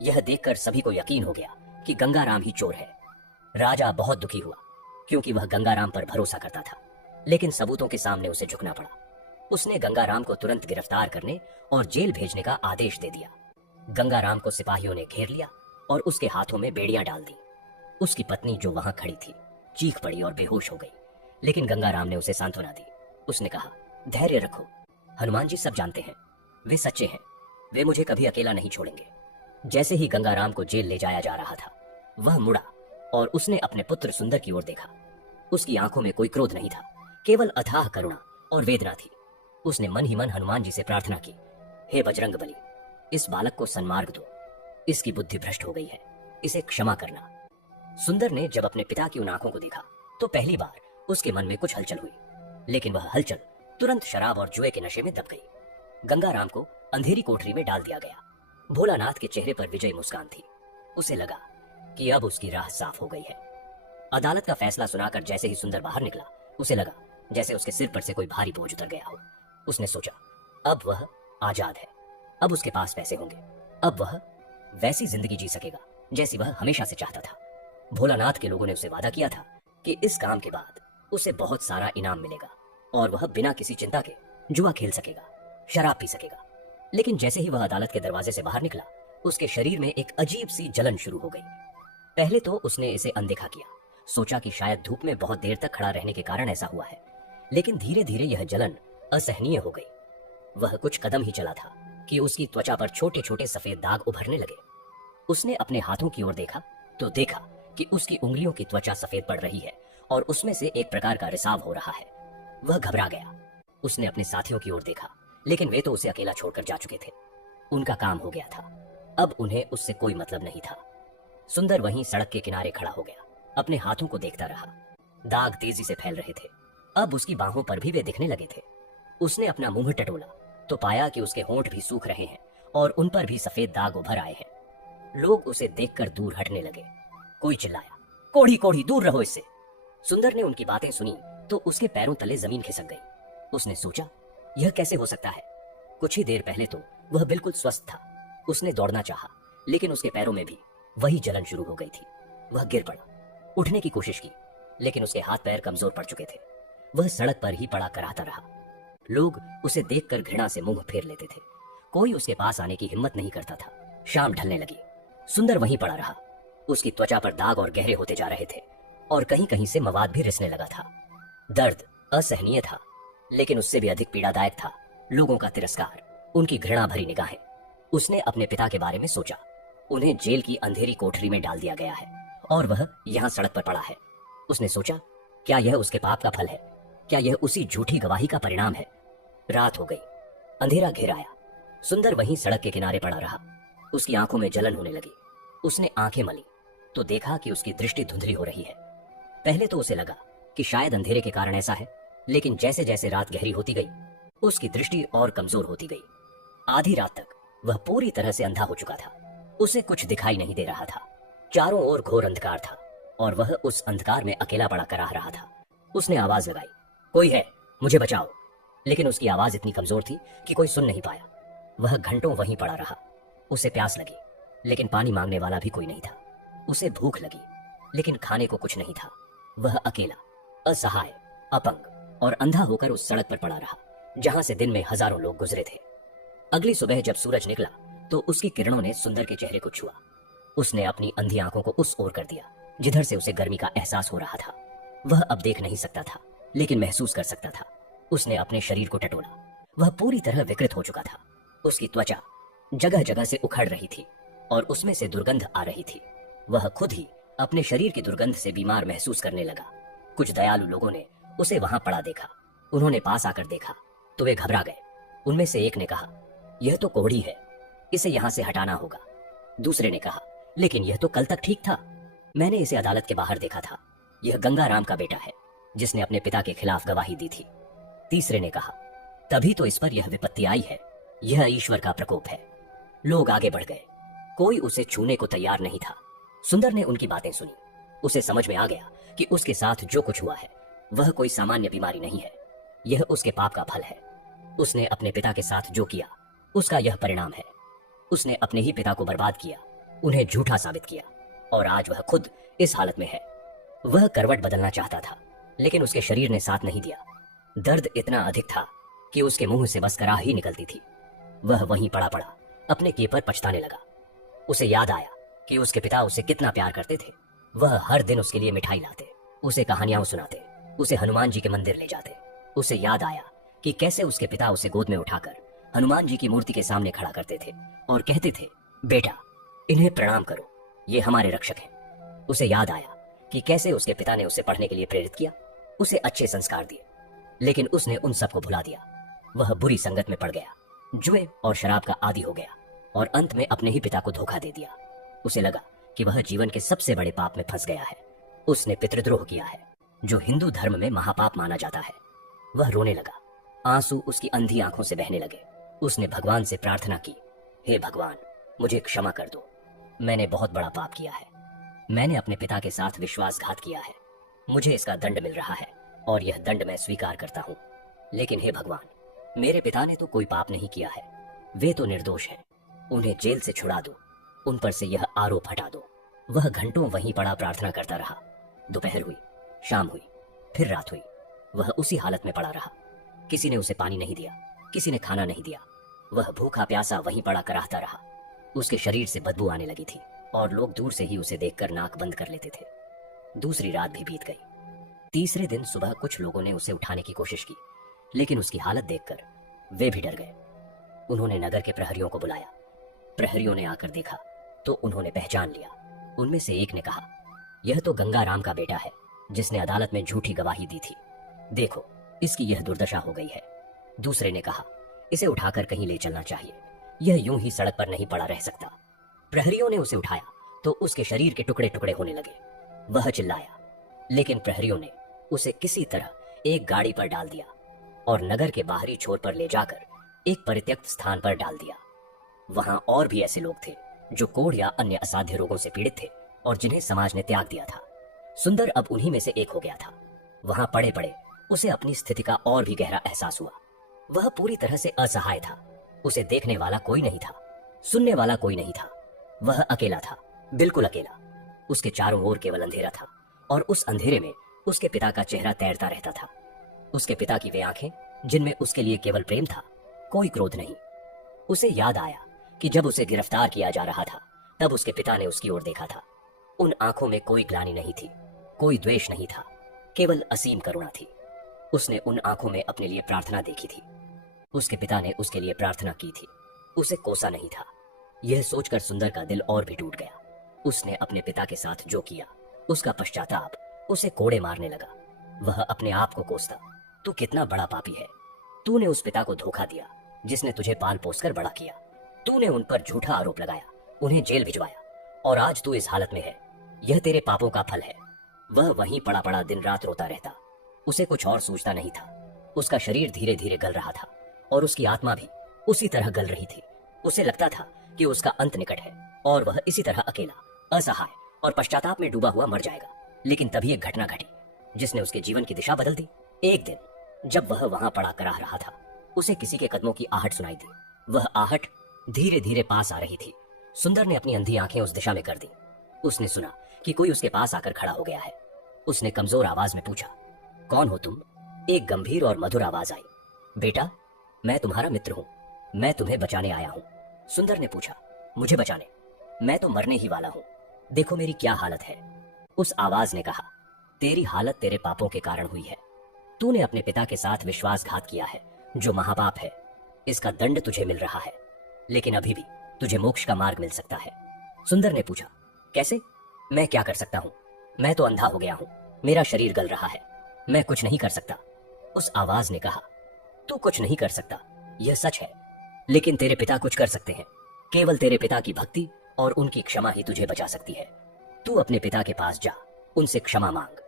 यह देखकर सभी को यकीन हो गया कि गंगाराम ही चोर है। राजा बहुत दुखी हुआ, क्योंकि वह गंगाराम पर भरोसा करता था, लेकिन सबूतों के सामने उसे झुकना पड़ा। उसने गंगाराम को तुरंत गिरफ्तार करने और जेल भेजने का आदेश दे दिया। गंगाराम को सिपाहियों ने घेर लिया और उसके हाथों में बेड़ियां डाल दी। उसकी पत्नी, जो वहां खड़ी थी, चीख पड़ी और बेहोश हो गई, लेकिन गंगाराम ने उसे सांत्वना दी। उसने कहा, धैर्य रखो, हनुमान जी सब जानते हैं, वे सच्चे हैं, वे मुझे कभी अकेला नहीं छोड़ेंगे। जैसे ही गंगाराम को जेल ले जाया जा रहा था, वह मुड़ा और उसने अपने पुत्र सुंदर की ओर देखा। उसकी आंखों में कोई क्रोध नहीं था, केवल अथाह करुणा और वेदना थी। उसने मन ही मन हनुमान जी से प्रार्थना की, हे बजरंग बली, इस बालक को सन्मार्ग दो, इसकी बुद्धि भ्रष्ट हो गई है, इसे क्षमा करना। सुंदर ने जब अपने पिता की उन आंखों को देखा तो पहली बार उसके मन में कुछ हलचल हुई, लेकिन वह हलचल तुरंत शराब और जुए के नशे में दब गई। गंगाराम को अंधेरी कोठरी में डाल दिया गया। भोलानाथ के चेहरे पर विजय मुस्कान थी। उसे लगा कि अब उसकी राह साफ हो गई है। अदालत का फैसला सुनाकर जैसे ही सुंदर बाहर निकला, उसे लगा जैसे उसके सिर पर से कोई भारी बोझ उतर गया हो। उसने सोचा, अब वह आजाद है, अब उसके पास पैसे होंगे, अब वह वैसी जिंदगी जी सकेगा जैसी वह हमेशा से चाहता था। भोलानाथ के लोगों ने उसे वादा किया था कि इस काम के बाद उसे बहुत सारा इनाम मिलेगा और वह बिना किसी चिंता के जुआ खेल सकेगा, शराब पी सकेगा। लेकिन जैसे ही वह अदालत के दरवाजे से बाहर निकला, उसके शरीर में एक अजीब सी जलन शुरू हो गई। पहले तो उसने इसे अनदेखा किया, सोचा कि शायद धूप में बहुत देर तक खड़ा रहने के कारण ऐसा हुआ है, लेकिन धीरे धीरे यह जलन असहनीय हो गई। वह कुछ कदम ही चला था कि उसकी त्वचा पर छोटे छोटे सफेद दाग उभरने लगे। उसने अपने हाथों की ओर देखा तो देखा कि उसकी उंगलियों की त्वचा सफेद पड़ रही है और उसमें से एक प्रकार का रिसाव हो रहा है। वह घबरा गया। उसने अपने साथियों की ओर देखा, लेकिन वे तो उसे अकेला छोड़कर जा चुके थे। उनका काम हो गया था, अब उन्हें उससे कोई मतलब नहीं था। सुंदर वहीं सड़क के किनारे खड़ा हो गया, अपने हाथों को देखता रहा। दाग तेजी से फैल रहे थे, अब उसकी बाहों पर भी वे दिखने लगे थे। उसने अपना मुंह टटोला तो पाया कि उसके होंठ भी सूख रहे हैं और उन पर भी सफेद दाग उभर आए हैं। लोग उसे देखकर दूर हटने लगे। कोई चिल्लाया, कोढ़ी कोढ़ी, दूर रहो इससे। सुंदर ने उनकी बातें सुनी तो उसके पैरों तले जमीन खिसक गई। उसने सोचा, यह कैसे हो सकता है? कुछ ही देर पहले तो वह बिल्कुल स्वस्थ था। उसने दौड़ना चाहा, लेकिन उसके पैरों में भी वही जलन शुरू हो गई थी। वह गिर पड़ा, उठने की कोशिश की, लेकिन उसके हाथ पैर कमजोर पड़ चुके थे। वह सड़क पर ही पड़ा कराहता रहा। लोग उसे देखकर घृणा से मुंह फेर लेते थे। कोई उसके पास आने की हिम्मत नहीं करता था। शाम ढलने लगी। सुंदर वहीं पड़ा रहा। उसकी त्वचा पर दाग और गहरे होते जा रहे थे और कहीं कहीं से मवाद भी रिसने लगा था। दर्द असहनीय था, लेकिन उससे भी अधिक पीड़ादायक था लोगों का तिरस्कार, उनकी घृणा भरी निगाहें। उसने अपने पिता के बारे में सोचा। उन्हें जेल की अंधेरी कोठरी में डाल दिया गया है और वह यहाँ सड़क पर पड़ा है। उसने सोचा, क्या यह उसके पाप का फल है? क्या यह उसी झूठी गवाही का परिणाम है? रात हो गई, अंधेरा घेर आया। सुंदर वहीं सड़क के किनारे पड़ा रहा। उसकी आंखों में जलन होने लगी। उसने आंखें मली तो देखा कि उसकी दृष्टि धुंधली हो रही है। पहले तो उसे लगा कि शायद अंधेरे के कारण ऐसा है, लेकिन जैसे जैसे रात गहरी होती गई, उसकी दृष्टि और कमजोर होती गई। आधी रात तक वह पूरी तरह से अंधा हो चुका था। उसे कुछ दिखाई नहीं दे रहा था। चारों ओर घोर अंधकार था और वह उस अंधकार में अकेला पड़ा कराह रहा था। उसने आवाज लगाई, कोई है, मुझे बचाओ। लेकिन उसकी आवाज इतनी कमजोर थी कि कोई सुन नहीं पाया। वह घंटों वहीं पड़ा रहा। उसे प्यास लगी, लेकिन पानी मांगने वाला भी कोई नहीं था। उसे भूख लगी, लेकिन खाने को कुछ नहीं था। वह अकेला, असहाय, अपंग और अंधा होकर उस सड़क पर पड़ा रहा, जहां से दिन में हजारों लोग गुजरे थे। अगली सुबह जब सूरज निकला तो उसकी किरणों ने सुंदर के चेहरे को छुआ। उसने अपनी अंधी आंखों को उस ओर कर दिया जिधर से उसे गर्मी का एहसास हो रहा था। वह अब देख नहीं सकता था, लेकिन महसूस कर सकता था। उसने अपने शरीर को टटोला। वह पूरी तरह विकृत हो चुका था। उसकी त्वचा जगह जगह से उखड़ रही थी और उसमें से दुर्गंध आ रही थी। वह खुद ही अपने शरीर की दुर्गंध से बीमार महसूस करने लगा। कुछ दयालु लोगों ने उसे वहां पड़ा देखा। उन्होंने पास आकर देखा तो वे घबरा गए। उनमें से एक ने कहा, यह तो कोढ़ी है, इसे यहां से हटाना होगा। दूसरे ने कहा, लेकिन यह तो कल तक ठीक था, मैंने इसे अदालत के बाहर देखा था। यह गंगाराम का बेटा है, जिसने अपने पिता के खिलाफ गवाही दी थी। तीसरे ने कहा, तभी तो इस पर यह विपत्ति आई है, यह ईश्वर का प्रकोप है। लोग आगे बढ़ गए, कोई उसे छूने को तैयार नहीं था। सुंदर ने उनकी बातें सुनी। उसे समझ में आ गया कि उसके साथ जो कुछ हुआ है वह कोई सामान्य बीमारी नहीं है, यह उसके पाप का फल है। उसने अपने पिता के साथ जो किया उसका यह परिणाम है। उसने अपने ही पिता को बर्बाद किया, उन्हें झूठा साबित किया, और आज वह खुद इस हालत में है। वह करवट बदलना चाहता था, लेकिन उसके शरीर ने साथ नहीं दिया। दर्द इतना अधिक था कि उसके मुंह से बस कराह ही निकलती थी। वह वहीं पड़ा पड़ा अपने किए पर पछताने लगा। उसे याद आया कि उसके पिता उसे कितना प्यार करते थे। वह हर दिन उसके लिए मिठाई लाते, उसे कहानियां सुनाते, उसे हनुमान जी के मंदिर ले जाते। उसे याद आया कि कैसे उसके पिता उसे गोद में उठाकर हनुमान जी की मूर्ति के सामने खड़ा करते थे और कहते थे, बेटा इन्हें प्रणाम करो, ये हमारे रक्षक हैं। उसे याद आया कि कैसे उसके पिता ने उसे पढ़ने के लिए प्रेरित किया, उसे अच्छे संस्कार दिए, लेकिन उसने उन सबको भुला दिया। वह बुरी संगत में पड़ गया, जुए और शराब का आदी हो गया और अंत में अपने ही पिता को धोखा दे दिया। उसे लगा कि वह जीवन के सबसे बड़े पाप में फंस गया है। उसने पितृद्रोह किया है, जो हिंदू धर्म में महापाप माना जाता है। वह रोने लगा, आंसू उसकी अंधी आंखों से बहने लगे। उसने भगवान से प्रार्थना की, हे भगवान, मुझे क्षमा कर दो, मैंने बहुत बड़ा पाप किया है। मैंने अपने पिता के साथ विश्वासघात किया है, मुझे इसका दंड मिल रहा है और यह दंड मैं स्वीकार करता हूँ। लेकिन हे भगवान, मेरे पिता ने तो कोई पाप नहीं किया है, वे तो निर्दोष हैं, उन्हें जेल से छुड़ा दो, उन पर से यह आरोप हटा दो। वह घंटों वहीं पड़ा प्रार्थना करता रहा। दोपहर हुई, शाम हुई, फिर रात हुई, वह उसी हालत में पड़ा रहा। किसी ने उसे पानी नहीं दिया, किसी ने खाना नहीं दिया। वह भूखा प्यासा वहीं पड़ा कराहता रहा। उसके शरीर से बदबू आने लगी थी और लोग दूर से ही उसे देखकर नाक बंद कर लेते थे। दूसरी रात भी बीत गई। तीसरे दिन सुबह कुछ लोगों ने उसे उठाने की कोशिश की, लेकिन उसकी हालत देखकर वे भी डर गए। उन्होंने नगर के प्रहरियों को बुलाया। प्रहरियों ने आकर देखा तो उन्होंने पहचान लिया। उनमें से एक ने कहा, यह तो गंगाराम का बेटा है, जिसने अदालत में झूठी गवाही दी थी। देखो, इसकी यह दुर्दशा हो गई है। दूसरे ने कहा, इसे उठाकर कहीं ले चलना चाहिए, यह यूं ही सड़क पर नहीं पड़ा रह सकता। प्रहरियों ने उसे उठाया तो उसके शरीर के टुकड़े टुकड़े होने लगे। वह चिल्लाया, लेकिन प्रहरियों ने उसे किसी तरह एक गाड़ी पर डाल दिया और नगर के बाहरी छोर पर ले जाकर एक परित्यक्त स्थान पर डाल दिया। वहां और भी ऐसे लोग थे जो कोढ़ या अन्य असाध्य रोगों से पीड़ित थे और जिन्हें समाज ने त्याग दिया था। सुंदर अब उन्हीं में से एक हो गया था। वहां पड़े पड़े उसे अपनी स्थिति का और भी गहरा एहसास हुआ। वह पूरी तरह से असहाय था। उसे देखने वाला कोई नहीं था, सुनने वाला कोई नहीं था। वह अकेला था, बिल्कुल अकेला। उसके चारों ओर केवल अंधेरा था और उस अंधेरे में उसके पिता का चेहरा तैरता रहता था। उसके पिता की वे आंखें जिनमें उसके लिए केवल प्रेम था, कोई क्रोध नहीं। उसे याद आया कि जब उसे गिरफ्तार किया जा रहा था तब उसके पिता ने उसकी ओर देखा था। उन आंखों में कोई ग्लानि नहीं थी, कोई द्वेष नहीं था, केवल असीम करुणा थी। उसने उन आंखों में अपने लिए प्रार्थना देखी थी। उसके पिता ने उसके लिए प्रार्थना की थी, उसे कोसा नहीं था। यह सोचकर सुंदर का दिल और भी टूट गया। उसने अपने पिता के साथ जो किया उसका पश्चाताप उसे कोड़े मारने लगा। वह अपने आप को कोसता, तू कितना बड़ा पापी है। तूने उस पिता को धोखा दिया जिसने तुझे पाल पोसकर बड़ा किया। तूने उन पर झूठा आरोप लगाया, उन्हें जेल भिजवाया और आज तू इस हालत में है। यह तेरे पापों का फल है। वह वहीं पड़ा पड़ा दिन रात रोता रहता। उसे कुछ और सूझता नहीं था। उसका शरीर धीरे धीरे गल रहा था और उसकी आत्मा भी उसी तरह गल रही थी। उसे लगता था कि उसका अंत निकट है और वह इसी तरह अकेला, असहाय और पश्चाताप में डूबा हुआ मर जाएगा। लेकिन तभी एक घटना घटी जिसने उसके जीवन की दिशा बदल दी। एक दिन जब वह वहां पड़ा कराह रहा था, उसे किसी के कदमों की आहट सुनाई दी। वह आहट धीरे धीरे पास आ रही थी। सुंदर ने अपनी अंधी आंखें उस दिशा में कर दी। उसने सुना कि कोई उसके पास आकर खड़ा हो गया है। उसने कमजोर आवाज में पूछा, कौन हो तुम? एक गंभीर और मधुर आवाज आई, बेटा मैं तुम्हारा मित्र हूं, मैं तुम्हें बचाने आया हूं। सुंदर ने पूछा, मुझे बचाने? मैं तो मरने ही वाला हूं, देखो मेरी क्या हालत है। उस आवाज ने कहा, तेरी हालत तेरे पापों के कारण हुई है। तूने अपने पिता के साथ विश्वासघात किया है, जो महापाप है। इसका दंड तुझे मिल रहा है, लेकिन अभी भी तुझे मोक्ष का मार्ग मिल सकता है। सुंदर ने पूछा, कैसे? मैं क्या कर सकता हूँ? मैं तो अंधा हो गया हूँ, मेरा शरीर गल रहा है, मैं कुछ नहीं कर सकता। उस आवाज ने कहा, तू कुछ नहीं कर सकता, यह सच है, लेकिन तेरे पिता कुछ कर सकते हैं। केवल तेरे पिता की भक्ति और उनकी क्षमा ही तुझे बचा सकती है। तू अपने पिता के पास जा, उनसे क्षमा मांग,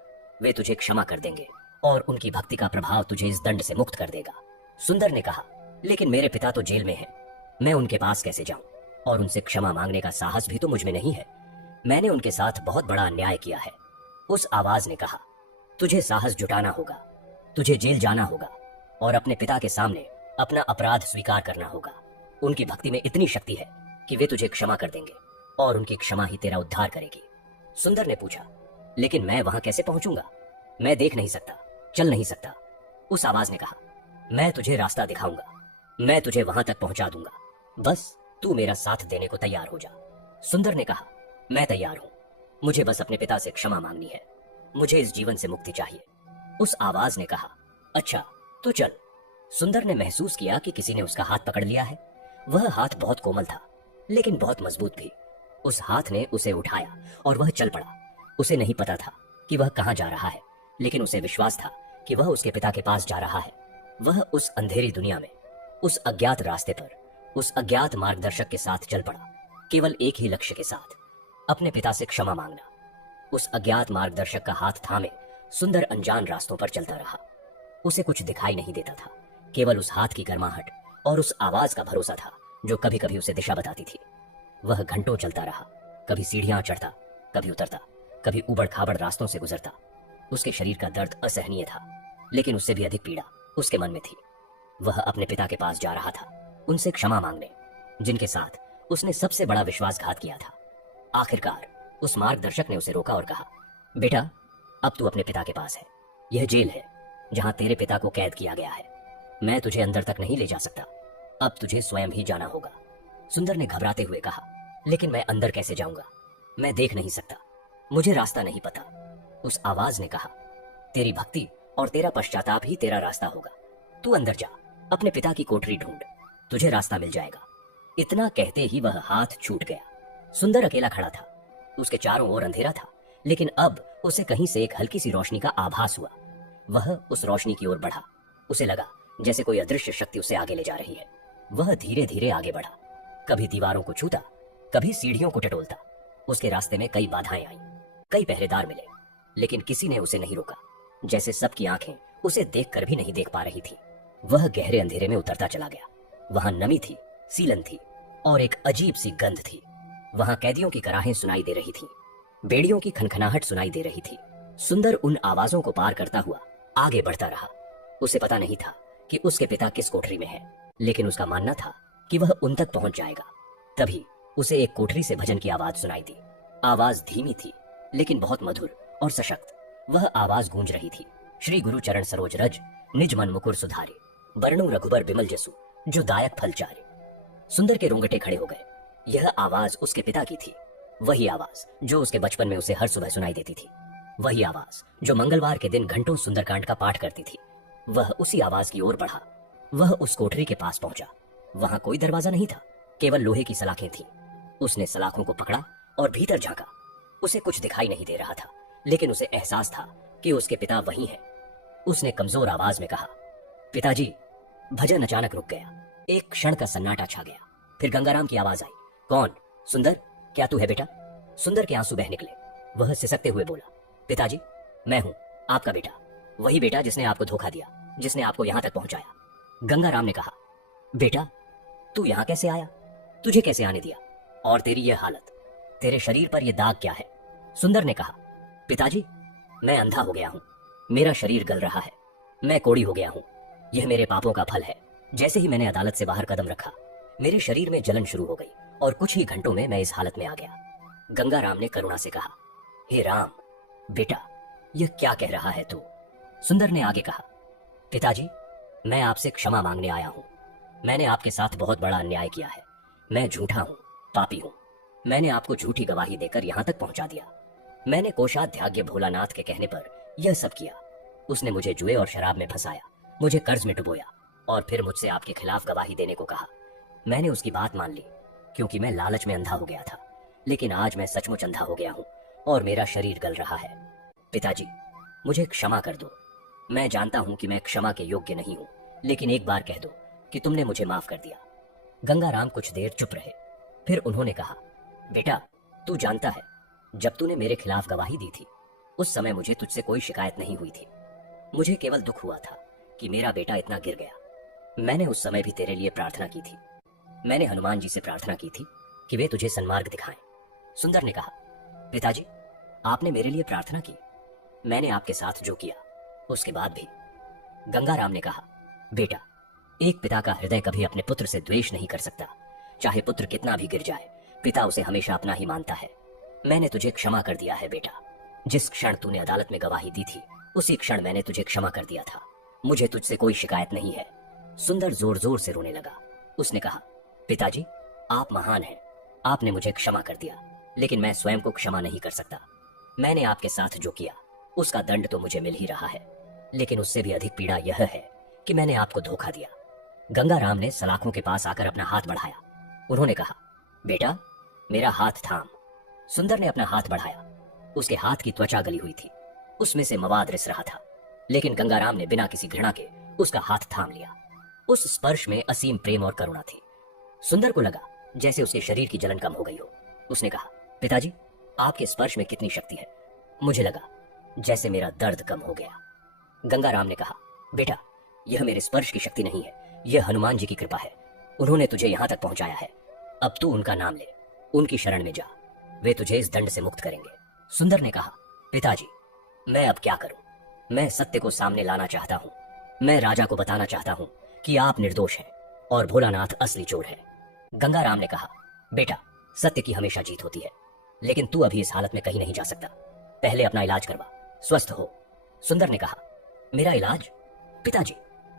वे तुझे क्षमा कर देंगे और उनकी भक्ति का प्रभाव तुझे इस दंड से मुक्त कर देगा। सुंदर ने कहा, लेकिन मेरे पिता तो जेल में हैं, मैं उनके पास कैसे जाऊं? और उनसे क्षमा मांगने का साहस भी तो मुझ में नहीं है, मैंने उनके साथ बहुत बड़ा अन्याय किया है। उस आवाज ने कहा, तुझे साहस जुटाना होगा, तुझे जेल जाना होगा और अपने पिता के सामने अपना अपराध स्वीकार करना होगा। उनकी भक्ति में इतनी शक्ति है कि वे तुझे क्षमा कर देंगे और उनकी क्षमा ही तेरा उद्धार करेगी। सुंदर ने पूछा, लेकिन मैं वहां कैसे पहुंचूंगा? मैं देख नहीं सकता, चल नहीं सकता। उस आवाज ने कहा, मैं तुझे रास्ता दिखाऊंगा, मैं तुझे वहां तक पहुंचा दूंगा, बस तू मेरा साथ देने को तैयार हो जा। सुंदर ने कहा, मैं तैयार हूं, मुझे बस अपने पिता से क्षमा मांगनी है, मुझे इस जीवन से मुक्ति चाहिए। उस आवाज ने कहा, अच्छा तो चल। सुंदर ने महसूस किया कि किसी ने उसका हाथ पकड़ लिया है। वह हाथ बहुत कोमल था, लेकिन बहुत मजबूत भी। उस हाथ ने उसे उठाया और वह चल पड़ा। उसे नहीं पता था कि वह कहां जा रहा है, लेकिन उसे विश्वास था कि वह उसके पिता के पास जा रहा है। वह उस अंधेरी दुनिया में, उस अज्ञात रास्ते पर, उस अज्ञात मार्गदर्शक के साथ चल पड़ा, केवल एक ही लक्ष्य के साथ, अपने पिता से क्षमा मांगना। उस अज्ञात मार्गदर्शक का हाथ थामे सुंदर अनजान रास्तों पर चलता रहा। उसे कुछ दिखाई नहीं देता था, केवल उस हाथ की गर्माहट और उस आवाज का भरोसा था जो कभी कभी उसे दिशा बताती थी। वह घंटों चलता रहा, कभी सीढ़ियां चढ़ता, कभी उतरता, कभी उबड़ खाबड़ रास्तों से गुजरता। उसके शरीर का दर्द असहनीय था, लेकिन उससे भी अधिक पीड़ा उसके मन में थी। वह अपने पिता के पास जा रहा था, उनसे क्षमा मांगने, जिनके साथ उसने सबसे बड़ा विश्वासघात किया था। आखिरकार उस मार्गदर्शक ने उसे रोका और कहा, बेटा, अब तू अपने पिता के पास है, यह जेल है जहां तेरे पिता को कैद किया गया है। मैं तुझे अंदर तक नहीं ले जा सकता, अब तुझे स्वयं ही जाना होगा। सुंदर ने घबराते हुए कहा, लेकिन मैं अंदर कैसे जाऊंगा? मैं देख नहीं सकता, मुझे रास्ता नहीं पता। उस आवाज ने कहा, तेरी भक्ति और तेरा पश्चाताप ही तेरा रास्ता होगा। तू अंदर जा, अपने पिता की कोठरी ढूंढ, तुझे रास्ता मिल जाएगा। इतना कहते ही वह हाथ छूट गया। सुंदर अकेला खड़ा था, उसके चारों ओर अंधेरा था, लेकिन अब उसे कहीं से एक हल्की सी रोशनी का आभास हुआ। वह उस रोशनी की ओर बढ़ा। उसे लगा जैसे कोई अदृश्य शक्ति उसे आगे ले जा रही है। वह धीरे धीरे आगे बढ़ा, कभी दीवारों को छूता, कभी सीढ़ियों को टटोलता। उसके रास्ते में कई बाधाएं आईं, कई पहरेदार मिले, लेकिन किसी ने उसे नहीं रोका, जैसे सबकी आंखें उसे देखकर भी नहीं देख पा रही थी। वह गहरे अंधेरे में उतरता चला गया। वहां नमी थी, सीलन थी और एक अजीब सी गंध थी। वहां कैदियों की कराहें सुनाई दे रही थीं, बेड़ियों की खनखनाहट सुनाई दे रही थी। सुंदर उन आवाजों को पार करता हुआ आगे बढ़ता रहा। उसे पता नहीं था कि उसके पिता किस कोठरी में है, लेकिन उसका मानना था कि वह उन तक पहुंच जाएगा। तभी उसे एक कोठरी से भजन की आवाज सुनाई दी। आवाज धीमी थी, लेकिन बहुत मधुर और सशक्त। वह आवाज गूंज रही थी, श्री गुरु चरण सरोज रज, निज मन मुकुर सुधारे, बरनु रघुबर बिमल जसु, जो दायक फल चारे। सुंदर के रोंगटे खड़े हो गए। यह आवाज उसके पिता की थी, वही आवाज जो उसके बचपन में उसे हर सुबह सुनाई देती थी, वही आवाज जो मंगलवार के दिन घंटों सुंदरकांड का पाठ करती थी। वह उसी आवाज की ओर बढ़ा। वह उस कोठरी के पास पहुंचा। वहां कोई दरवाजा नहीं था, केवल लोहे की सलाखें थीं। उसने सलाखों को पकड़ा और भीतर झांका। उसे कुछ दिखाई नहीं दे रहा था, लेकिन उसे एहसास था कि उसके पिता वहीं हैं। उसने कमजोर आवाज में कहा, पिताजी। भजन अचानक रुक गया। एक क्षण का सन्नाटा छा गया। फिर गंगाराम की आवाज आई, कौन? सुंदर, क्या तू है बेटा? सुंदर के आंसू बह निकले। वह सिसकते हुए बोला, पिताजी, मैं हूं, आपका बेटा, वही बेटा जिसने आपको धोखा दिया, जिसने आपको यहां तक पहुंचाया। गंगाराम ने कहा, बेटा, तू यहां कैसे आया? तुझे कैसे आने दिया? और तेरी यह हालत, तेरे शरीर पर यह दाग क्या है? सुंदर ने कहा, पिताजी, मैं अंधा हो गया हूं, मेरा शरीर गल रहा है, मैं कोढ़ी हो गया हूं, यह मेरे पापों का फल है। जैसे ही मैंने अदालत से बाहर कदम रखा, मेरे शरीर में जलन शुरू हो गई और कुछ ही घंटों में मैं इस हालत में आ गया। गंगाराम ने करुणा से कहा, हे राम, बेटा, यह क्या कह रहा है तू? सुंदर ने आगे कहा, पिताजी, मैं आपसे क्षमा मांगने आया हूं। मैंने आपके साथ बहुत बड़ा अन्याय किया है। मैं झूठा हूं, पापी हूं। मैंने आपको झूठी गवाही देकर यहां तक पहुंचा दिया। मैंने कोषाध्यक्ष भोलानाथ के कहने पर यह सब किया। उसने मुझे जुए और शराब में फंसाया, मुझे कर्ज में डुबोया और फिर मुझसे आपके खिलाफ गवाही देने को कहा। मैंने उसकी बात मान ली, क्योंकि मैं लालच में अंधा हो गया था। लेकिन आज मैं सचमुच अंधा हो गया हूं और मेरा शरीर गल रहा है। पिताजी, मुझे क्षमा कर दो। मैं जानता हूं कि मैं क्षमा के योग्य नहीं हूं, लेकिन एक बार कह दो कि तुमने मुझे माफ कर दिया। गंगाराम कुछ देर चुप रहे। फिर उन्होंने कहा, बेटा, तू जानता है, जब तूने मेरे खिलाफ गवाही दी थी उस समय मुझे तुझसे कोई शिकायत नहीं हुई थी। मुझे केवल दुख हुआ था कि मेरा बेटा इतना गिर गया। मैंने उस समय भी तेरे लिए प्रार्थना की थी। मैंने हनुमान जी से प्रार्थना की थी कि वे तुझे सन्मार्ग दिखाएं। सुंदर ने कहा, पिताजी, आपने मेरे लिए प्रार्थना की। मैंने आपके साथ जो किया उसके बाद भी। गंगाराम ने कहा, बेटा, एक पिता का हृदय कभी अपने पुत्र से द्वेष नहीं कर सकता। चाहे पुत्र कितना भी गिर जाए, पिता उसे हमेशा अपना ही मानता है। मैंने तुझे क्षमा कर दिया है बेटा। जिस क्षण तूने अदालत में गवाही दी थी उसी क्षण मैंने तुझे क्षमा कर दिया था। मुझे तुझसे कोई शिकायत नहीं है। सुंदर जोर जोर से रोने लगा। उसने कहा, पिताजी, आप महान हैं। आपने मुझे क्षमा कर दिया, लेकिन मैं स्वयं को क्षमा नहीं कर सकता। मैंने आपके साथ जो किया उसका दंड तो मुझे मिल ही रहा है, लेकिन उससे भी अधिक पीड़ा यह है कि मैंने आपको धोखा दिया। गंगाराम ने सलाखों के पास आकर अपना हाथ बढ़ाया। उन्होंने कहा, बेटा, मेरा हाथ थाम। सुंदर ने अपना हाथ बढ़ाया। उसके हाथ की त्वचा गली हुई थी, उसमें से मवाद रिस रहा था, लेकिन गंगाराम ने बिना किसी घृणा के उसका हाथ थाम लिया। उस स्पर्श में असीम प्रेम और करुणा थी। सुंदर को लगा जैसे उसके शरीर की जलन कम हो गई हो। उसने कहा, पिताजी, आपके स्पर्श में कितनी शक्ति है। मुझे लगा जैसे मेरा दर्द कम हो गया। गंगाराम ने कहा, बेटा, यह मेरे स्पर्श की शक्ति नहीं है, यह हनुमान जी की कृपा है। उन्होंने तुझे यहां तक पहुंचाया है। अब तू उनका नाम ले, उनकी शरण में जा। वे तुझे इस दंड से मुक्त करेंगे। सुंदर ने कहा, पिताजी, मैं अब क्या करूं? मैं सत्य को सामने लाना चाहता हूं। मैं राजा को बताना चाहता हूं कि आप निर्दोष हैं और भोलानाथ असली चोर है। गंगाराम ने कहा, बेटा, सत्य की हमेशा जीत होती है, लेकिन तू अभी इस हालत में कहीं नहीं जा सकता। पहले अपना इलाज करवा, स्वस्थ हो। सुंदर ने कहा, मेरा इलाज? पिताजी,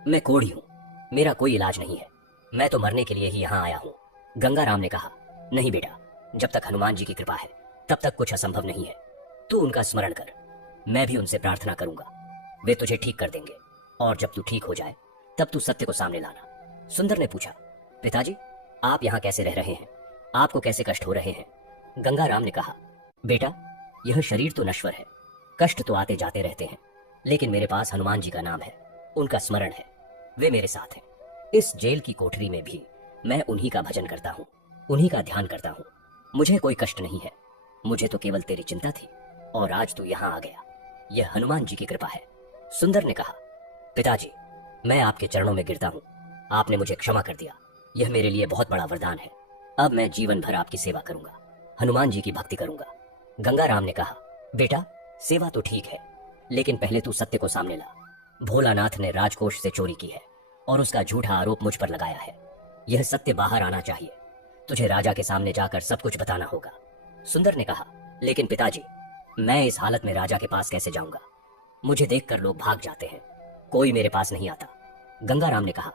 मैं कोढ़ी हूं, मेरा कोई इलाज नहीं है। मैं तो मरने के लिए ही यहां आया हूं। गंगाराम ने कहा, नहीं बेटा, जब तक हनुमान जी की कृपा है तब तक कुछ असंभव नहीं है। तू उनका स्मरण कर, मैं भी उनसे प्रार्थना करूंगा। वे तुझे ठीक कर देंगे, और जब तू ठीक हो जाए तब तू सत्य को सामने लाना। सुंदर ने पूछा, पिताजी, आप यहाँ कैसे रह रहे हैं? आपको कैसे कष्ट हो रहे हैं? गंगाराम ने कहा, बेटा, यह शरीर तो नश्वर है, कष्ट तो आते जाते रहते हैं, लेकिन मेरे पास हनुमान जी का नाम है, उनका स्मरण है, वे मेरे साथ हैं। इस जेल की कोठरी में भी मैं उन्हीं का भजन करता हूँ, उन्हीं का ध्यान करता हूँ। मुझे कोई कष्ट नहीं है। मुझे तो केवल तेरी चिंता थी, और आज तू यहाँ आ गया। यह हनुमान जी की कृपा है। सुंदर ने कहा, पिताजी, मैं आपके चरणों में गिरता हूँ। आपने मुझे क्षमा कर दिया, यह मेरे लिए बहुत बड़ा वरदान है। अब मैं जीवन भर आपकी सेवा करूंगा, हनुमान जी की भक्ति करूंगा। गंगाराम ने कहा, बेटा, सेवा तो ठीक है, लेकिन पहले तू सत्य को सामने ला। भोलानाथ ने राजकोष से चोरी की है और उसका झूठा आरोप मुझ पर लगाया है। यह सत्य बाहर आना चाहिए। तुझे राजा के सामने जाकर सब कुछ बताना होगा। सुंदर ने कहा, लेकिन पिताजी, मैं इस हालत में राजा के पास कैसे जाऊंगा? मुझे देखकर लोग भाग जाते हैं, कोई मेरे पास नहीं आता। गंगाराम ने कहा,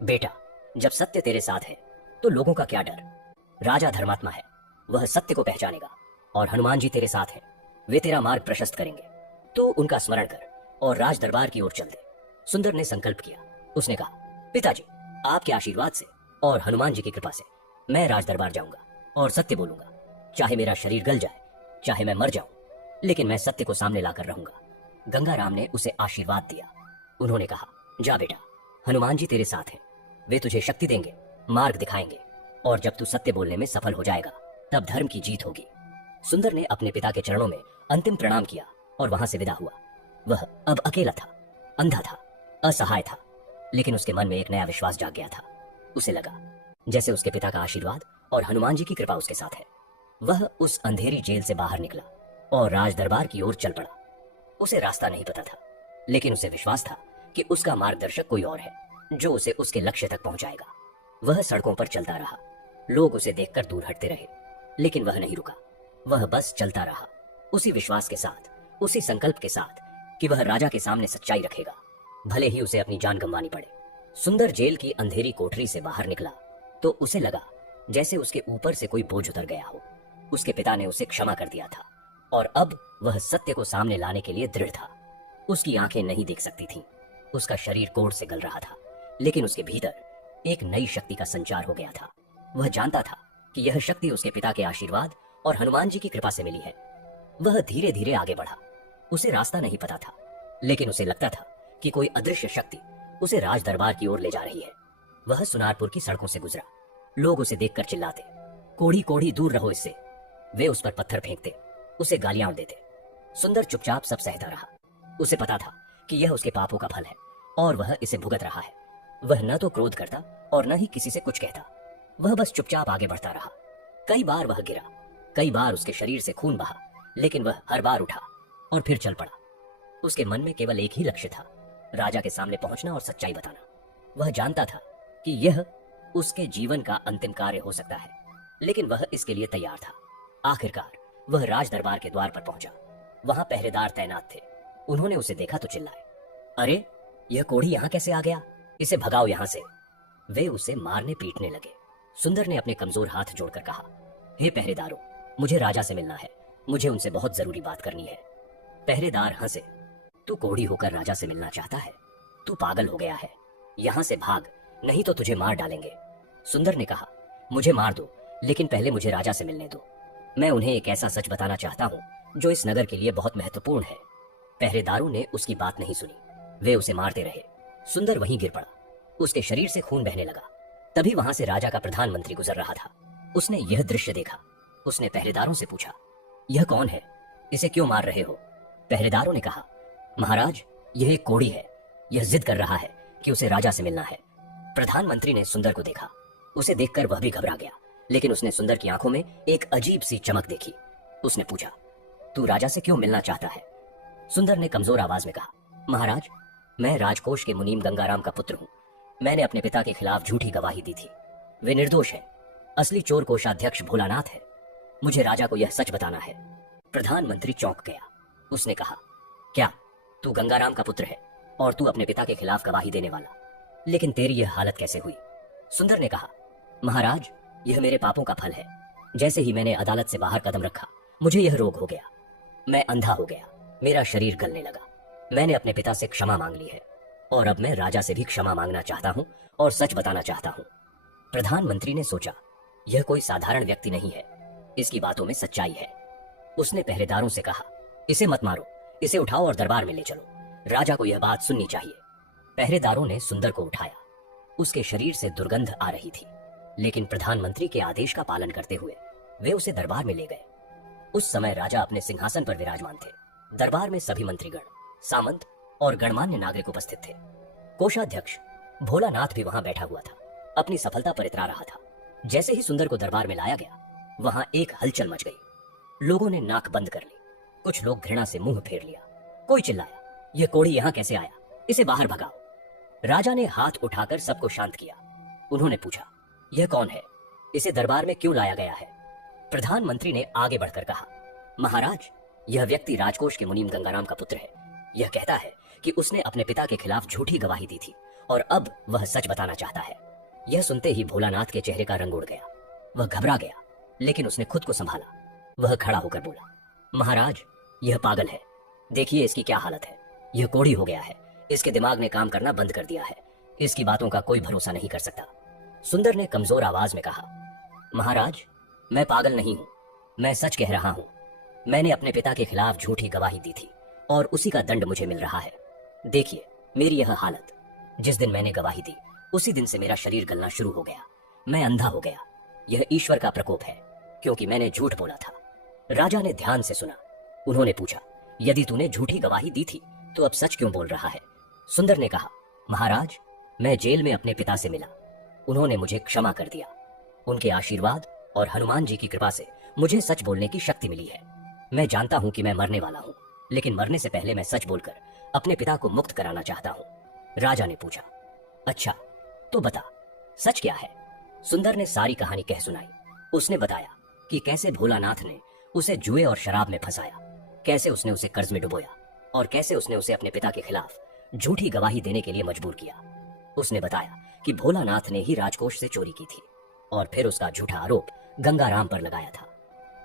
बेटा, जब सत्य तेरे साथ है तो लोगों का क्या डर? राजा धर्मात्मा है, वह सत्य को पहचानेगा, और हनुमान जी तेरे साथ हैं, वे तेरा मार्ग प्रशस्त करेंगे। तो उनका स्मरण कर और राज दरबार की ओर चल दे। सुंदर ने संकल्प किया। उसने कहा, पिताजी, आपके आशीर्वाद से और हनुमान जी की कृपा से मैं राज दरबार जाऊंगा और सत्य बोलूंगा। चाहे मेरा शरीर गल जाए, चाहे मैं मर जाऊं, लेकिन मैं सत्य को सामने लाकर रहूंगा। गंगाराम ने उसे आशीर्वाद दिया। उन्होंने कहा, जा बेटा, हनुमान जी तेरे साथ हैं, वे तुझे शक्ति देंगे, मार्ग दिखाएंगे, और जब तू सत्य बोलने में सफल हो जाएगा तब धर्म की जीत होगी। सुंदर ने अपने पिता के चरणों में अंतिम प्रणाम किया और वहां से विदा हुआ। वह अब अकेला था, अंधा था, असहाय था, लेकिन उसके मन में एक नया विश्वास जाग गया था। उसे लगा जैसे उसके पिता का आशीर्वाद और हनुमान जी की कृपा उसके साथ है। वह उस अंधेरी जेल से बाहर निकला और राज दरबार की ओर चल पड़ा। उसे रास्ता नहीं पता था, लेकिन उसे विश्वास था कि उसका मार्गदर्शक कोई और है जो उसे उसके लक्ष्य तक पहुंचाएगा। वह सड़कों पर चलता रहा। लोग उसे देखकर दूर हटते रहे, लेकिन वह नहीं रुका। वह बस चलता रहा, उसी विश्वास के साथ, उसी संकल्प के साथ कि वह राजा के सामने सच्चाई रखेगा, भले ही उसे अपनी जान गंवानी पड़े। सुंदर जेल की अंधेरी कोठरी से बाहर निकला तो उसे लगा जैसे उसके ऊपर से कोई बोझ उतर गया हो। उसके पिता ने उसे क्षमा कर दिया था और अब वह सत्य को सामने लाने के लिए दृढ़ था। उसकी आंखें नहीं देख सकती थीं, उसका शरीर कोढ़ से गल रहा था, लेकिन उसके भीतर एक नई शक्ति का संचार हो गया था। वह जानता था कि यह शक्ति उसके पिता के आशीर्वाद और हनुमान जी की कृपा से मिली है। वह धीरे धीरे आगे बढ़ा। उसे रास्ता नहीं पता था, लेकिन उसे लगता था कि कोई अदृश्य शक्ति उसे राज दरबार की ओर ले जा रही है। वह सुनारपुर की सड़कों से गुजरा। लोग उसे देखकर चिल्लाते, कोढ़ी कोढ़ी दूर रहो इससे। वे उस पर पत्थर फेंकते, उसे गालियां देते। सुंदर चुपचाप सब सहता रहा। उसे पता था कि यह उसके पापों का फल है और वह इसे भुगत रहा है। वह न तो क्रोध करता और न ही किसी से कुछ कहता। वह बस चुपचाप आगे बढ़ता रहा। कई बार वह गिरा, कई बार उसके शरीर से खून बहा, लेकिन वह हर बार उठा और फिर चल पड़ा। उसके मन में केवल एक ही लक्ष्य था, राजा के सामने पहुंचना और सच्चाई बताना। वह जानता था कि यह उसके जीवन का अंतिम कार्य हो सकता है, लेकिन वह इसके लिए तैयार था। आखिरकार वह राज दरबार के द्वार पर पहुंचा। वहां पहरेदार तैनात थे। उन्होंने उसे देखा तो चिल्लाए, अरे यह कोढ़ी यहां कैसे आ गया? इसे भगाओ यहां से। वे उसे मारने पीटने लगे। सुंदर ने अपने कमजोर हाथ जोड़कर कहा, हे पहरेदारों, मुझे राजा से मिलना है। मुझे उनसे बहुत जरूरी बात करनी है। पहरेदार हंसे, तू कोढ़ी होकर राजा से मिलना चाहता है? तू पागल हो गया है। यहां से भाग, नहीं तो तुझे मार डालेंगे। सुंदर ने कहा, मुझे मार दो, लेकिन पहले मुझे राजा से मिलने दो। मैं उन्हें एक ऐसा सच बताना चाहता हूं जो इस नगर के लिए बहुत महत्वपूर्ण है। पहरेदारों ने उसकी बात नहीं सुनी। वे उसे मारते रहे। सुंदर वहीं गिर पड़ा। उसके शरीर से खून बहने लगा। तभी वहां से राजा का प्रधानमंत्री गुजर रहा था। उसने यह दृश्य देखा। उसने पहरेदारों से पूछा, यह कौन है? इसे क्यों मार रहे हो? पहरेदारों ने कहा, महाराज, यह एक कोढ़ी है। यह जिद कर रहा है कि उसे राजा से मिलना है। प्रधानमंत्री ने सुंदर को देखा। उसे देखकर वह भी घबरा गया, लेकिन उसने सुंदर की आंखों में एक अजीब सी चमक देखी। उसने पूछा, तू राजा से क्यों मिलना चाहता है? सुंदर ने कमजोर आवाज में कहा, महाराज, मैं राजकोष के मुनीम गंगाराम का पुत्र हूं। मैंने अपने पिता के खिलाफ झूठी गवाही दी थी। वे निर्दोष हैं। असली चोर कोषाध्यक्ष भोलानाथ है। मुझे राजा को यह सच बताना है। प्रधानमंत्री चौंक गया। उसने कहा, क्या तू गंगाराम का पुत्र है और तू अपने पिता के खिलाफ गवाही देने वाला? लेकिन तेरी यह हालत कैसे हुई? सुंदर ने कहा, महाराज, यह मेरे पापों का फल है। जैसे ही मैंने अदालत से बाहर कदम रखा, मुझे यह रोग हो गया। मैं अंधा हो गया। मेरा शरीर गलने लगा। मैंने अपने पिता से क्षमा मांग ली है और अब मैं राजा से भी क्षमा मांगना चाहता हूं और सच बताना चाहता हूं। प्रधानमंत्री ने सोचा, यह कोई साधारण व्यक्ति नहीं है। इसकी बातों में सच्चाई है। उसने पहरेदारों से कहा, इसे मत मारो, इसे उठाओ और दरबार में ले चलो। राजा को यह बात सुननी चाहिए। पहरेदारों ने सुंदर को उठाया। उसके शरीर से दुर्गंध आ रही थी, लेकिन प्रधानमंत्री के आदेश का पालन करते हुए वे उसे दरबार में ले गए। उस समय राजा अपने सिंहासन पर विराजमान थे। दरबार में सभी मंत्रीगण, सामंत और गणमान्य नागरिक उपस्थित थे। कोषाध्यक्ष भोलानाथ भी वहां बैठा हुआ था, अपनी सफलता पर इतरा रहा था। जैसे ही सुंदर को दरबार में लाया गया, वहां एक हलचल मच गई। लोगों ने नाक बंद कर ली। कुछ लोग घृणा से मुंह फेर लिया। कोई चिल्लाया, यह कोढ़ी यहां कैसे आया? इसे बाहर भगाओ। राजा ने हाथ उठाकर सबको शांत किया। उन्होंने पूछा, यह कौन है? इसे दरबार में क्यों लाया गया है? प्रधानमंत्री ने आगे बढ़कर कहा, महाराज, यह व्यक्ति राजकोष के मुनीम गंगाराम का पुत्र है। यह कहता है कि उसने अपने पिता के खिलाफ झूठी गवाही दी थी और अब वह सच बताना चाहता है। यह सुनते ही भोलानाथ के चेहरे का रंग उड़ गया। वह घबरा गया, लेकिन उसने खुद को संभाला। वह खड़ा होकर बोला, महाराज, यह पागल है। देखिए इसकी क्या हालत है। यह कोढ़ी हो गया है। इसके दिमाग ने काम करना बंद कर दिया है। इसकी बातों का कोई भरोसा नहीं कर सकता। सुंदर ने कमजोर आवाज में कहा, महाराज, मैं पागल नहीं हूं। मैं सच कह रहा हूं। मैंने अपने पिता के खिलाफ झूठी गवाही दी थी और उसी का दंड मुझे मिल रहा है। देखिए मेरी यह हालत। जिस दिन मैंने गवाही दी, उसी दिन से मेरा शरीर गलना शुरू हो गया। मैं अंधा हो गया। यह ईश्वर का प्रकोप है, क्योंकि मैंने झूठ बोला था। राजा ने ध्यान से सुना। उन्होंने पूछा, यदि तूने झूठी गवाही दी थी तो अब सच क्यों बोल रहा है? सुंदर ने कहा, महाराज, मैं जेल में अपने पिता से मिला। उन्होंने मुझे क्षमा कर दिया। उनके आशीर्वाद और हनुमान जी की कृपा से मुझे सच बोलने की शक्ति मिली है। मैं जानता हूं कि मैं मरने वाला हूं, लेकिन मरने से पहले मैं सच बोलकर अपने पिता को मुक्त कराना चाहता हूं। राजा ने पूछा, अच्छा तो बता, सच क्या है? सुंदर ने सारी कहानी कह सुनाई। उसने बताया कि कैसे भोलानाथ ने उसे जुए और शराब में फंसाया, कैसे उसने उसे कर्ज में डुबोया और कैसे उसने उसे अपने पिता के खिलाफ झूठी गवाही देने के लिए मजबूर किया। उसने बताया कि भोलानाथ ने ही राजकोष से चोरी की थी और फिर उसका झूठा आरोप गंगाराम पर लगाया था।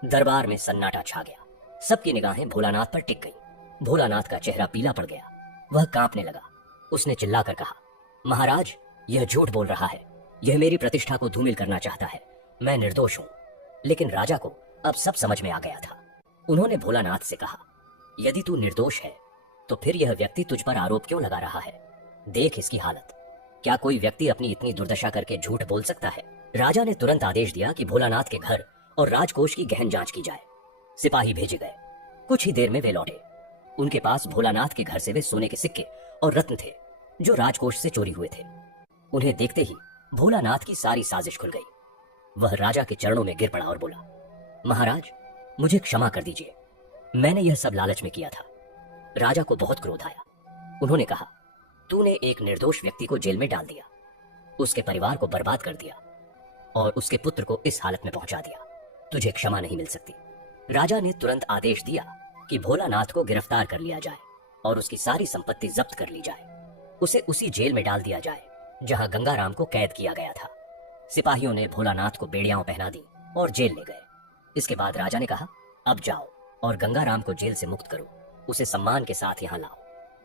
दरबार में सन्नाटा छा गया। सबकी निगाहें भोलानाथ पर टिक गईं। भोलानाथ का चेहरा पीला पड़ गया। वह कांपने लगा। उसने चिल्लाकर कहा, महाराज, यह झूठ बोल रहा है। यह मेरी प्रतिष्ठा को धूमिल करना चाहता है। मैं निर्दोष हूं। लेकिन राजा को अब सब समझ में आ गया था। उन्होंने भोलानाथ से कहा, यदि तू निर्दोष है तो फिर यह व्यक्ति तुझ पर आरोप क्यों लगा रहा है? देख इसकी हालत। क्या कोई व्यक्ति अपनी इतनी दुर्दशा करके झूठ बोल सकता है? राजा ने तुरंत आदेश दिया कि भोलानाथ के घर और राजकोष की गहन जांच की जाए। सिपाही भेजे गए। कुछ ही देर में वे लौटे। उनके पास भोलानाथ के घर से वे सोने के सिक्के और रत्न थे जो राजकोष से चोरी हुए थे। उन्हें देखते ही भोलानाथ की सारी साजिश खुल गई। वह राजा के चरणों में गिर पड़ा और बोला, महाराज, मुझे क्षमा कर दीजिए, मैंने यह सब लालच में किया था। राजा को बहुत क्रोध आया। उन्होंने कहा, तूने एक निर्दोष व्यक्ति को जेल में डाल दिया, उसके परिवार को बर्बाद कर दिया और उसके पुत्र को इस हालत में पहुंचा दिया। तुझे क्षमा नहीं मिल सकती। राजा ने तुरंत आदेश दिया कि भोलानाथ को गिरफ्तार कर लिया जाए और उसकी सारी संपत्ति जब्त कर ली जाए। उसे उसी जेल में डाल दिया जाए जहां गंगाराम को कैद किया गया था। सिपाहियों ने भोलानाथ को बेड़ियां पहना दी और जेल ले गए। इसके बाद राजा ने कहा, अब जाओ और गंगाराम को जेल से मुक्त करो, उसे सम्मान के साथ यहाँ लाओ।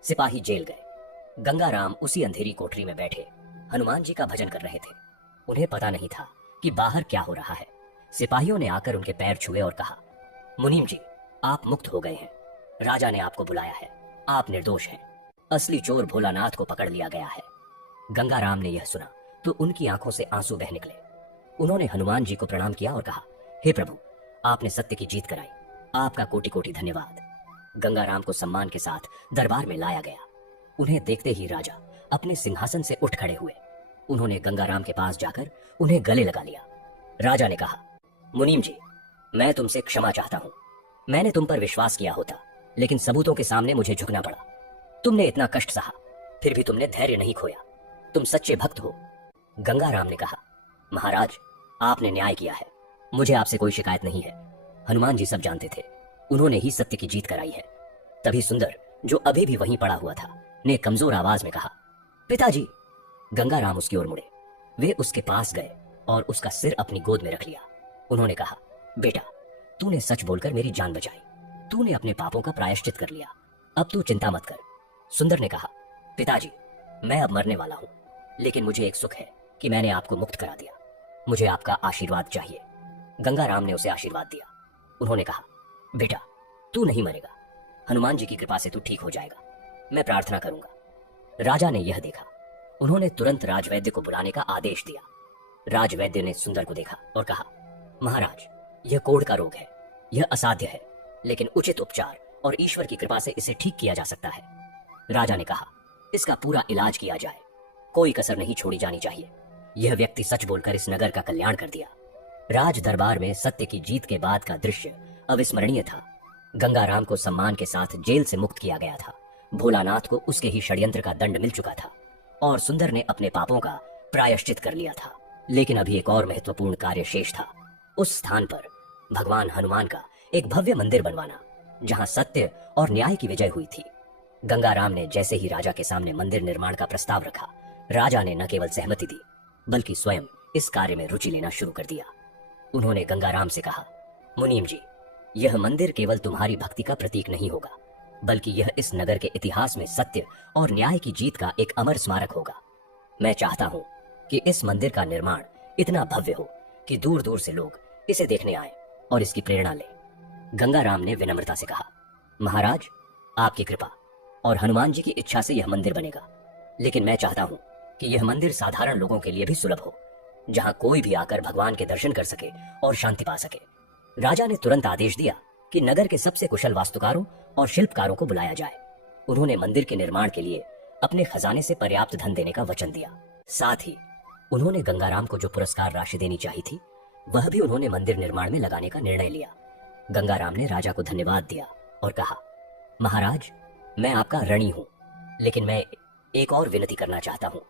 सिपाही जेल गए। गंगाराम उसी अंधेरी कोठरी में बैठे हनुमान जी का भजन कर रहे थे। उन्हें पता नहीं था कि बाहर क्या हो रहा है। सिपाहियों ने आकर उनके पैर छुए और कहा, मुनीम जी, आप मुक्त हो गए हैं। राजा ने आपको बुलाया है, आप निर्दोष हैं। असली चोर भोलानाथ को पकड़ लिया गया है। गंगाराम ने यह सुना तो उनकी आंखों से आंसू बह निकले। उन्होंने हनुमान जी को प्रणाम किया और कहा, हे प्रभु, आपने सत्य की जीत कराई, आपका कोटि कोटि धन्यवाद। गंगाराम को सम्मान के साथ दरबार में लाया गया। उन्हें देखते ही राजा अपने सिंहासन से उठ खड़े हुए। उन्होंने गंगाराम के पास जाकर उन्हें गले लगा लिया। राजा ने कहा, मुनीम जी, मैं तुमसे क्षमा चाहता हूं। मैंने तुम पर विश्वास किया होता, लेकिन सबूतों के सामने मुझे झुकना पड़ा। तुमने इतना कष्ट सहा, फिर भी तुमने धैर्य नहीं खोया। तुम सच्चे भक्त हो। गंगाराम ने कहा, महाराज, आपने न्याय किया है, मुझे आपसे कोई शिकायत नहीं है। हनुमान जी सब जानते थे, उन्होंने ही सत्य की जीत कराई है। तभी सुंदर, जो अभी भी वहीं पड़ा हुआ था, ने कमजोर आवाज में कहा, पिताजी। गंगाराम उसकी ओर मुड़े। वे उसके पास गए और उसका सिर अपनी गोद में रख लिया। उन्होंने कहा, बेटा, तूने सच बोलकर मेरी जान बचाई। तूने अपने पापों का प्रायश्चित कर लिया। अब तू चिंता मत कर। सुंदर ने कहा, पिताजी, मैं अब मरने वाला हूं, लेकिन मुझे एक सुख है कि मैंने आपको मुक्त करा दिया। मुझे आपका आशीर्वाद चाहिए। गंगाराम ने उसे आशीर्वाद दिया। उन्होंने कहा, बेटा, तू नहीं मरेगा। हनुमान जी की कृपा से तू ठीक हो जाएगा। मैं प्रार्थना करूंगा। राजा ने यह देखा। उन्होंने तुरंत राजवैद्य को बुलाने का आदेश दिया। राजवैद्य ने सुंदर को देखा और कहा, महाराज, यह कोढ़ का रोग है, यह असाध्य है, लेकिन उचित उपचार और ईश्वर की कृपा से इसे ठीक किया जा सकता है। राजा ने कहा, इसका पूरा इलाज किया जाए, कोई कसर नहीं छोड़ी जानी चाहिए। यह व्यक्ति सच बोलकर इस नगर का कल्याण कर दिया। राज दरबार में सत्य की जीत के बाद का दृश्य अविस्मरणीय था। गंगाराम को सम्मान के साथ जेल से मुक्त किया गया था। भोलानाथ को उसके ही षड्यंत्र का दंड मिल चुका था और सुंदर ने अपने पापों का प्रायश्चित कर लिया था। लेकिन अभी एक और महत्वपूर्ण कार्य शेष था। उस स्थान पर भगवान हनुमान का एक भव्य मंदिर बनवाना, जहां सत्य और न्याय की विजय हुई थी। गंगाराम ने जैसे ही राजा के सामने मंदिर निर्माण का प्रस्ताव रखा, राजा ने न केवल सहमति दी, बल्कि स्वयं इस कार्य में रुचि लेना शुरू कर दिया। उन्होंने गंगाराम से कहा, मुनीम जी, यह मंदिर केवल तुम्हारी भक्ति का प्रतीक नहीं होगा, बल्कि यह इस नगर के इतिहास में सत्य और न्याय की जीत का एक अमर स्मारक होगा। मैं चाहता हूं कि इस मंदिर का निर्माण इतना भव्य हो कि दूर दूर से लोग इसे देखने आए और इसकी प्रेरणा लें। गंगाराम ने विनम्रता से कहा, महाराज, आपकी कृपा और हनुमान जी की इच्छा से यह मंदिर बनेगा, लेकिन मैं चाहता हूं कि यह मंदिर साधारण लोगों के लिए भी सुलभ हो, जहां कोई भी आकर भगवान के दर्शन कर सके और शांति पा सके। राजा ने तुरंत आदेश दिया कि नगर के सबसे कुशल वास्तुकारों और शिल्पकारों को बुलाया जाए। उन्होंने मंदिर के निर्माण के लिए अपने खजाने से पर्याप्त धन देने का वचन दिया। साथ ही उन्होंने गंगाराम को जो पुरस्कार राशि देनी चाहिए थी, वह भी उन्होंने मंदिर निर्माण में लगाने का निर्णय लिया। गंगाराम ने राजा को धन्यवाद दिया और कहा, महाराज, मैं आपका ऋणी हूं, लेकिन मैं एक और विनती करना चाहता हूं।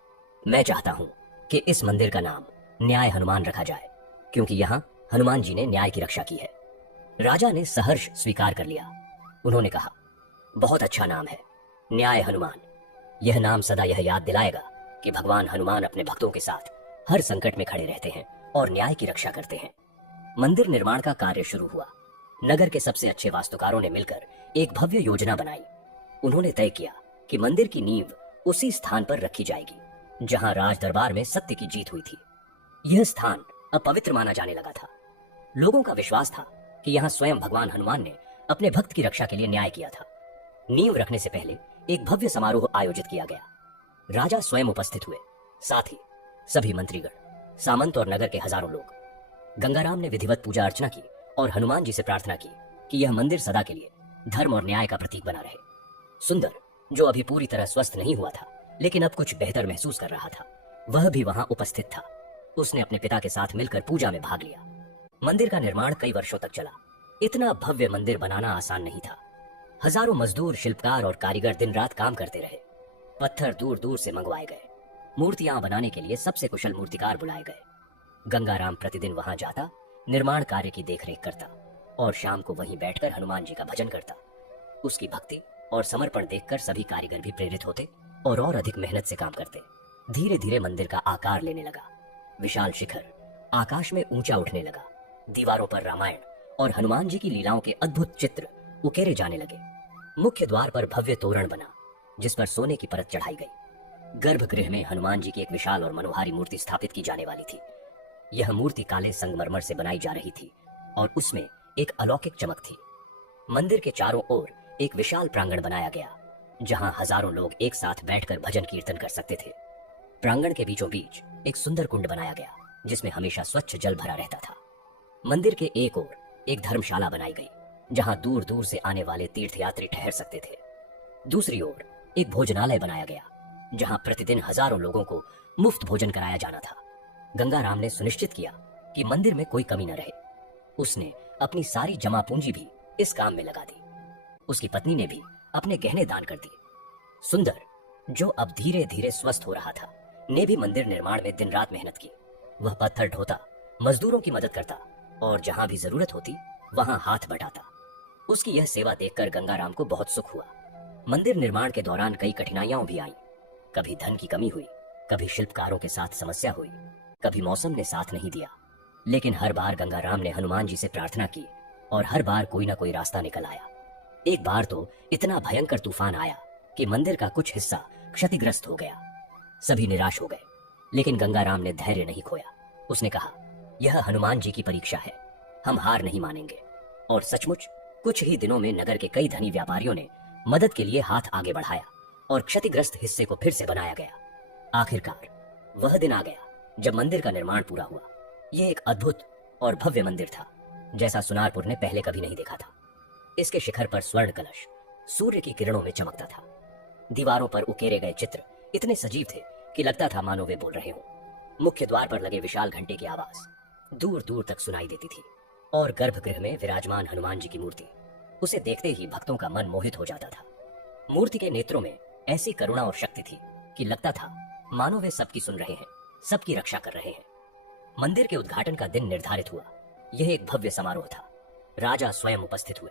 मैं चाहता हूं कि इस मंदिर का नाम न्याय हनुमान रखा जाए, क्योंकि यहाँ हनुमान जी ने न्याय की रक्षा की है। राजा ने सहर्ष स्वीकार कर लिया। उन्होंने कहा, बहुत अच्छा नाम है, न्याय हनुमान। यह नाम सदा यह याद दिलाएगा कि भगवान हनुमान अपने भक्तों के साथ हर संकट में खड़े रहते हैं और न्याय की रक्षा करते हैं। मंदिर निर्माण का कार्य शुरू हुआ। नगर के सबसे अच्छे वास्तुकारों ने मिलकर एक भव्य योजना बनाई। उन्होंने तय किया कि मंदिर की नींव उसी स्थान पर रखी जाएगी जहां राज दरबार में सत्य की जीत हुई थी। यह स्थान अपवित्र माना जाने लगा था। लोगों का विश्वास था कि यहाँ स्वयं भगवान हनुमान ने अपने भक्त की रक्षा के लिए न्याय किया था। नींव रखने से पहले एक भव्य समारोह आयोजित किया गया। राजा स्वयं उपस्थित हुए, साथ ही सभी मंत्रीगण, सामंत और नगर के हजारों लोग। गंगाराम ने विधिवत पूजा अर्चना की और हनुमान जी से प्रार्थना की कि यह मंदिर सदा के लिए धर्म और न्याय का प्रतीक बना रहे। सुंदर, जो अभी पूरी तरह स्वस्थ नहीं हुआ था लेकिन अब कुछ बेहतर महसूस कर रहा था, वह भी वहां उपस्थित था। उसने अपने पिता के साथ मिलकर पूजा में भाग लिया। मंदिर का निर्माण कई वर्षों तक चला। इतना भव्य मंदिर बनाना आसान नहीं था। हजारों मजदूर, शिल्पकार और कारीगर दिन रात काम करते रहे। पत्थर दूर दूर से मंगवाए गए। मूर्तियां बनाने के लिए सबसे कुशल मूर्तिकार बुलाए गए। गंगाराम प्रतिदिन वहां जाता, निर्माण कार्य की देखरेख करता और शाम को वहीं बैठकर हनुमान जी का भजन करता। उसकी भक्ति और समर्पण देखकर सभी कारीगर भी प्रेरित होते और अधिक मेहनत से काम करते। धीरे धीरे मंदिर का आकार लेने लगा। विशाल शिखर आकाश में ऊंचा उठने लगा। दीवारों पर रामायण और हनुमान जी की लीलाओं के अद्भुत चित्र उकेरे जाने लगे। मुख्य द्वार पर भव्य तोरण बना, जिस पर सोने की परत चढ़ाई गई। गर्भगृह में हनुमान जी की एक विशाल और मनोहारी मूर्ति स्थापित की जाने वाली थी। यह मूर्ति काले संगमरमर से बनाई जा रही थी और उसमें एक अलौकिक चमक थी। मंदिर के चारों ओर एक विशाल प्रांगण बनाया गया, जहां हजारों लोग एक साथ बैठकर भजन कीर्तन कर सकते थे। प्रांगण के बीचों बीच एक सुंदर कुंड बनाया गया, जिसमें हमेशा स्वच्छ जल भरा रहता था। मंदिर के एक ओर एक धर्मशाला बनाई गई, जहां दूर दूर से आने वाले तीर्थयात्री ठहर सकते थे। दूसरी ओर एक भोजनालय बनाया गया, जहां प्रतिदिन हजारों लोगों को मुफ्त भोजन कराया जाना था। गंगाराम ने सुनिश्चित किया कि मंदिर में कोई कमी न रहे। उसने अपनी सारी जमा पूंजी भी इस काम में लगा दी। उसकी पत्नी ने भी अपने गहने दान कर दिए। सुंदर, जो अब धीरे धीरे स्वस्थ हो रहा था, ने भी मंदिर निर्माण में दिन रात मेहनत की। वह पत्थर ढोता, मजदूरों की मदद करता और जहां भी जरूरत होती वहां हाथ बटाता। उसकी यह सेवा देखकर गंगाराम को बहुत सुख हुआ। मंदिर निर्माण के दौरान कई कठिनाइयां भी आईं। कभी धन की कमी हुई, कभी शिल्पकारों के साथ समस्या हुई, कभी मौसम ने साथ नहीं दिया। लेकिन हर बार गंगाराम ने हनुमान जी से प्रार्थना की और हर बार कोई ना कोई रास्ता निकल आया। एक बार तो इतना भयंकर तूफान आया कि मंदिर का कुछ हिस्सा क्षतिग्रस्त हो गया। सभी निराश हो गए, लेकिन गंगाराम ने धैर्य नहीं खोया। उसने कहा, यह हनुमान जी की परीक्षा है, हम हार नहीं मानेंगे। और सचमुच कुछ ही दिनों में नगर के कई धनी व्यापारियों ने मदद के लिए हाथ आगे बढ़ाया और क्षतिग्रस्त हिस्से को फिर से बनाया गया। आखिरकार वह दिन आ गया जब मंदिर का निर्माण पूरा हुआ। यह एक अद्भुत और भव्य मंदिर था, जैसा सुनारपुर ने पहले कभी नहीं देखा था। इसके शिखर पर स्वर्ण कलश सूर्य की किरणों में चमकता था। दीवारों पर उकेरे गए चित्र इतने सजीव थे कि लगता था मानो वे बोल रहे हों। मुख्य द्वार पर लगे विशाल घंटे की आवाज दूर दूर तक सुनाई देती थी और गर्भगृह में विराजमान हनुमान जी की मूर्ति, उसे देखते ही भक्तों का मन मोहित हो जाता था। मूर्ति के नेत्रों में ऐसी करुणा और शक्ति थी कि लगता था मानो वे सबकी सुन रहे हैं, सबकी रक्षा कर रहे हैं। मंदिर के उद्घाटन का दिन निर्धारित हुआ। यह एक भव्य समारोह था। राजा स्वयं उपस्थित हुए।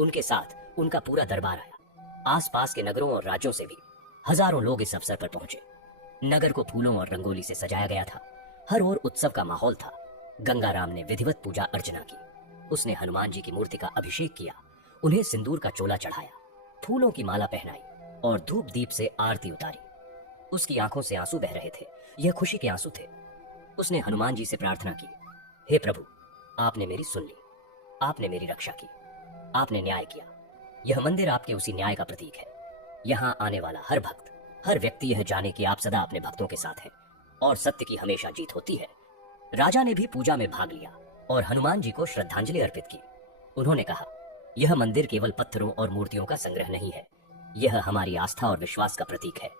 उनके साथ उनका पूरा दरबार आया। आसपास के नगरों और राज्यों से भी हजारों लोग इस अवसर पर पहुंचे। नगर को फूलों और रंगोली से सजाया गया था। हर ओर उत्सव का माहौल था। गंगाराम ने विधिवत पूजा अर्चना की। उसने हनुमान जी की मूर्ति का अभिषेक किया, उन्हें सिंदूर का चोला चढ़ाया, फूलों की माला पहनाई और धूप दीप से आरती उतारी। उसकी आंखों से आंसू बह रहे थे। यह खुशी के आंसू थे। उसने हनुमान जी से प्रार्थना की, हे प्रभु, आपने मेरी सुन ली, आपने मेरी रक्षा की, आपने न्याय किया। यह मंदिर आपके उसी न्याय का प्रतीक है। यहाँ आने वाला हर भक्त, हर व्यक्ति यह जाने कि आप सदा अपने भक्तों के साथ हैं और सत्य की हमेशा जीत होती है। राजा ने भी पूजा में भाग लिया और हनुमान जी को श्रद्धांजलि अर्पित की। उन्होंने कहा, यह मंदिर केवल पत्थरों और मूर्तियों का संग्रह नहीं है, यह हमारी आस्था और विश्वास का प्रतीक है।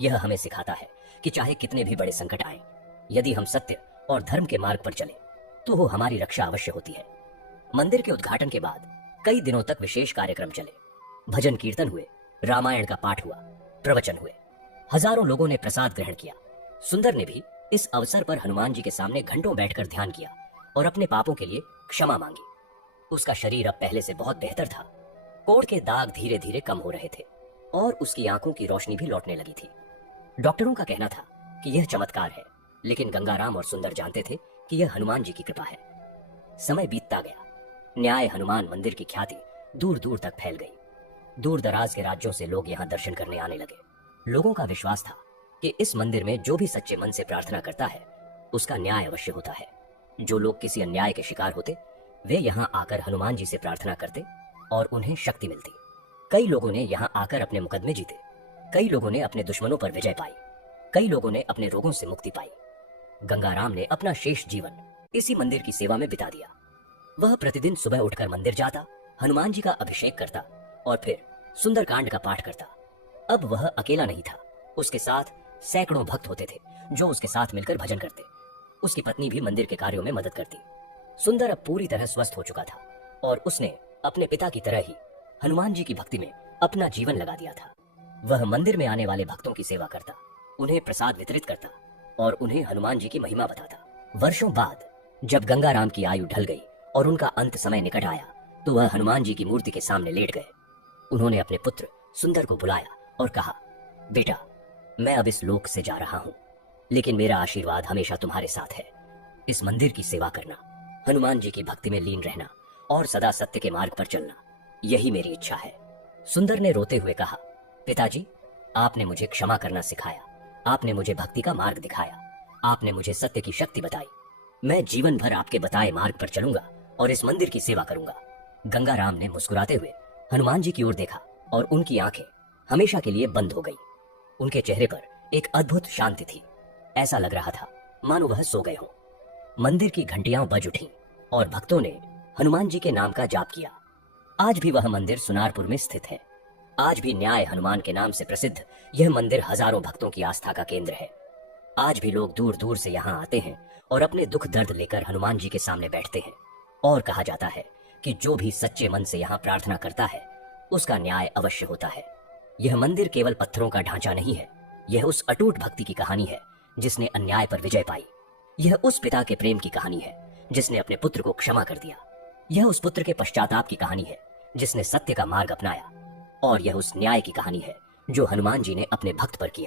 यह हमें सिखाता है कि चाहे कितने भी बड़े संकट आए, यदि हम सत्य और धर्म के मार्ग पर चले तो वो हमारी रक्षा अवश्य होती है। मंदिर के उद्घाटन के बाद कई दिनों तक विशेष कार्यक्रम चले। भजन कीर्तन हुए, रामायण का पाठ हुआ, प्रवचन हुए। हजारों लोगों ने प्रसाद ग्रहण किया। सुंदर ने भी इस अवसर पर हनुमान जी के सामने घंटों बैठकर ध्यान किया और अपने पापों के लिए क्षमा मांगी। उसका शरीर अब पहले से बहुत बेहतर था। कोढ़ के दाग धीरे धीरे कम हो रहे थे और उसकी आंखों की रोशनी भी लौटने लगी थी। डॉक्टरों का कहना था कि यह चमत्कार है, लेकिन गंगाराम और सुंदर जानते थे कि यह हनुमान जी की कृपा है। समय बीतता गया। न्याय हनुमान मंदिर की ख्याति दूर दूर तक फैल गई। दूर दराज के राज्यों से लोग यहाँ दर्शन करने आने लगे। लोगों का विश्वास था कि इस मंदिर में जो भी सच्चे मन से प्रार्थना करता है, उसका न्याय अवश्य होता है। जो लोग किसी अन्याय के शिकार होते, वे यहाँ आकर हनुमान जी से प्रार्थना करते और उन्हें शक्ति मिलती। कई लोगों ने यहाँ आकर अपने मुकदमे जीते, कई लोगों ने अपने दुश्मनों पर विजय पाई, कई लोगों ने अपने रोगों से मुक्ति पाई। गंगाराम ने अपना शेष जीवन इसी मंदिर की सेवा में बिता दिया। वह प्रतिदिन सुबह उठकर मंदिर जाता, हनुमान जी का अभिषेक करता और फिर सुंदरकांड का पाठ करता। अब वह अकेला नहीं था, उसके साथ सैकड़ों भक्त होते थे जो उसके साथ मिलकर भजन करते। उसकी पत्नी भी मंदिर के कार्यों में मदद करती। सुंदर अब पूरी तरह स्वस्थ हो चुका था और उसने अपने पिता की तरह ही हनुमान जी की भक्ति में अपना जीवन लगा दिया था। वह मंदिर में आने वाले भक्तों की सेवा करता, उन्हें प्रसाद वितरित करता और उन्हें हनुमान जी की महिमा बताता। वर्षों बाद जब गंगाराम की आयु ढल गई और उनका अंत समय निकट आया, तो वह हनुमान जी की मूर्ति के सामने लेट गए। उन्होंने अपने पुत्र सुंदर को बुलाया और कहा, बेटा, मैं अब इस लोक से जा रहा हूं, लेकिन मेरा आशीर्वाद हमेशा तुम्हारे साथ है। इस मंदिर की सेवा करना, हनुमान जी की भक्ति में लीन रहना और सदा सत्य के मार्ग पर चलना, यही मेरी इच्छा है। सुंदर ने रोते हुए कहा, पिताजी, आपने मुझे क्षमा करना सिखाया, आपने मुझे भक्ति का मार्ग दिखाया, आपने मुझे सत्य की शक्ति बताई। मैं जीवन भर आपके बताए मार्ग पर चलूंगा और इस मंदिर की सेवा करूंगा। गंगाराम ने मुस्कुराते हुए हनुमान जी की ओर देखा और उनकी आंखें हमेशा के लिए बंद हो गई। उनके चेहरे पर एक अद्भुत शांति थी। ऐसा लग रहा था मानो वह सो गए हों। मंदिर की घंटियां बज उठीं और भक्तों ने हनुमान जी के नाम का जाप किया। आज भी वह मंदिर सुनारपुर में स्थित है। आज भी न्याय हनुमान के नाम से प्रसिद्ध यह मंदिर हजारों भक्तों की आस्था का केंद्र है। आज भी लोग दूर दूर से यहाँ आते हैं और अपने दुख दर्द लेकर हनुमान जी के सामने बैठते हैं। और कहा जाता है कि जो भी सच्चे मन से यहाँ प्रार्थना करता है, उसका न्याय अवश्य होता है। यह मंदिर केवल पत्थरों का ढांचा नहीं है, यह उस अटूट भक्ति की कहानी है जिसने अन्याय पर विजय पाई। यह उस पिता के प्रेम की कहानी है जिसने अपने पुत्र को क्षमा कर दिया। यह उस पुत्र के पश्चाताप की कहानी है जिसने सत्य का मार्ग अपनाया। और यह उस न्याय की कहानी है जो हनुमान जी ने अपने भक्त पर किया।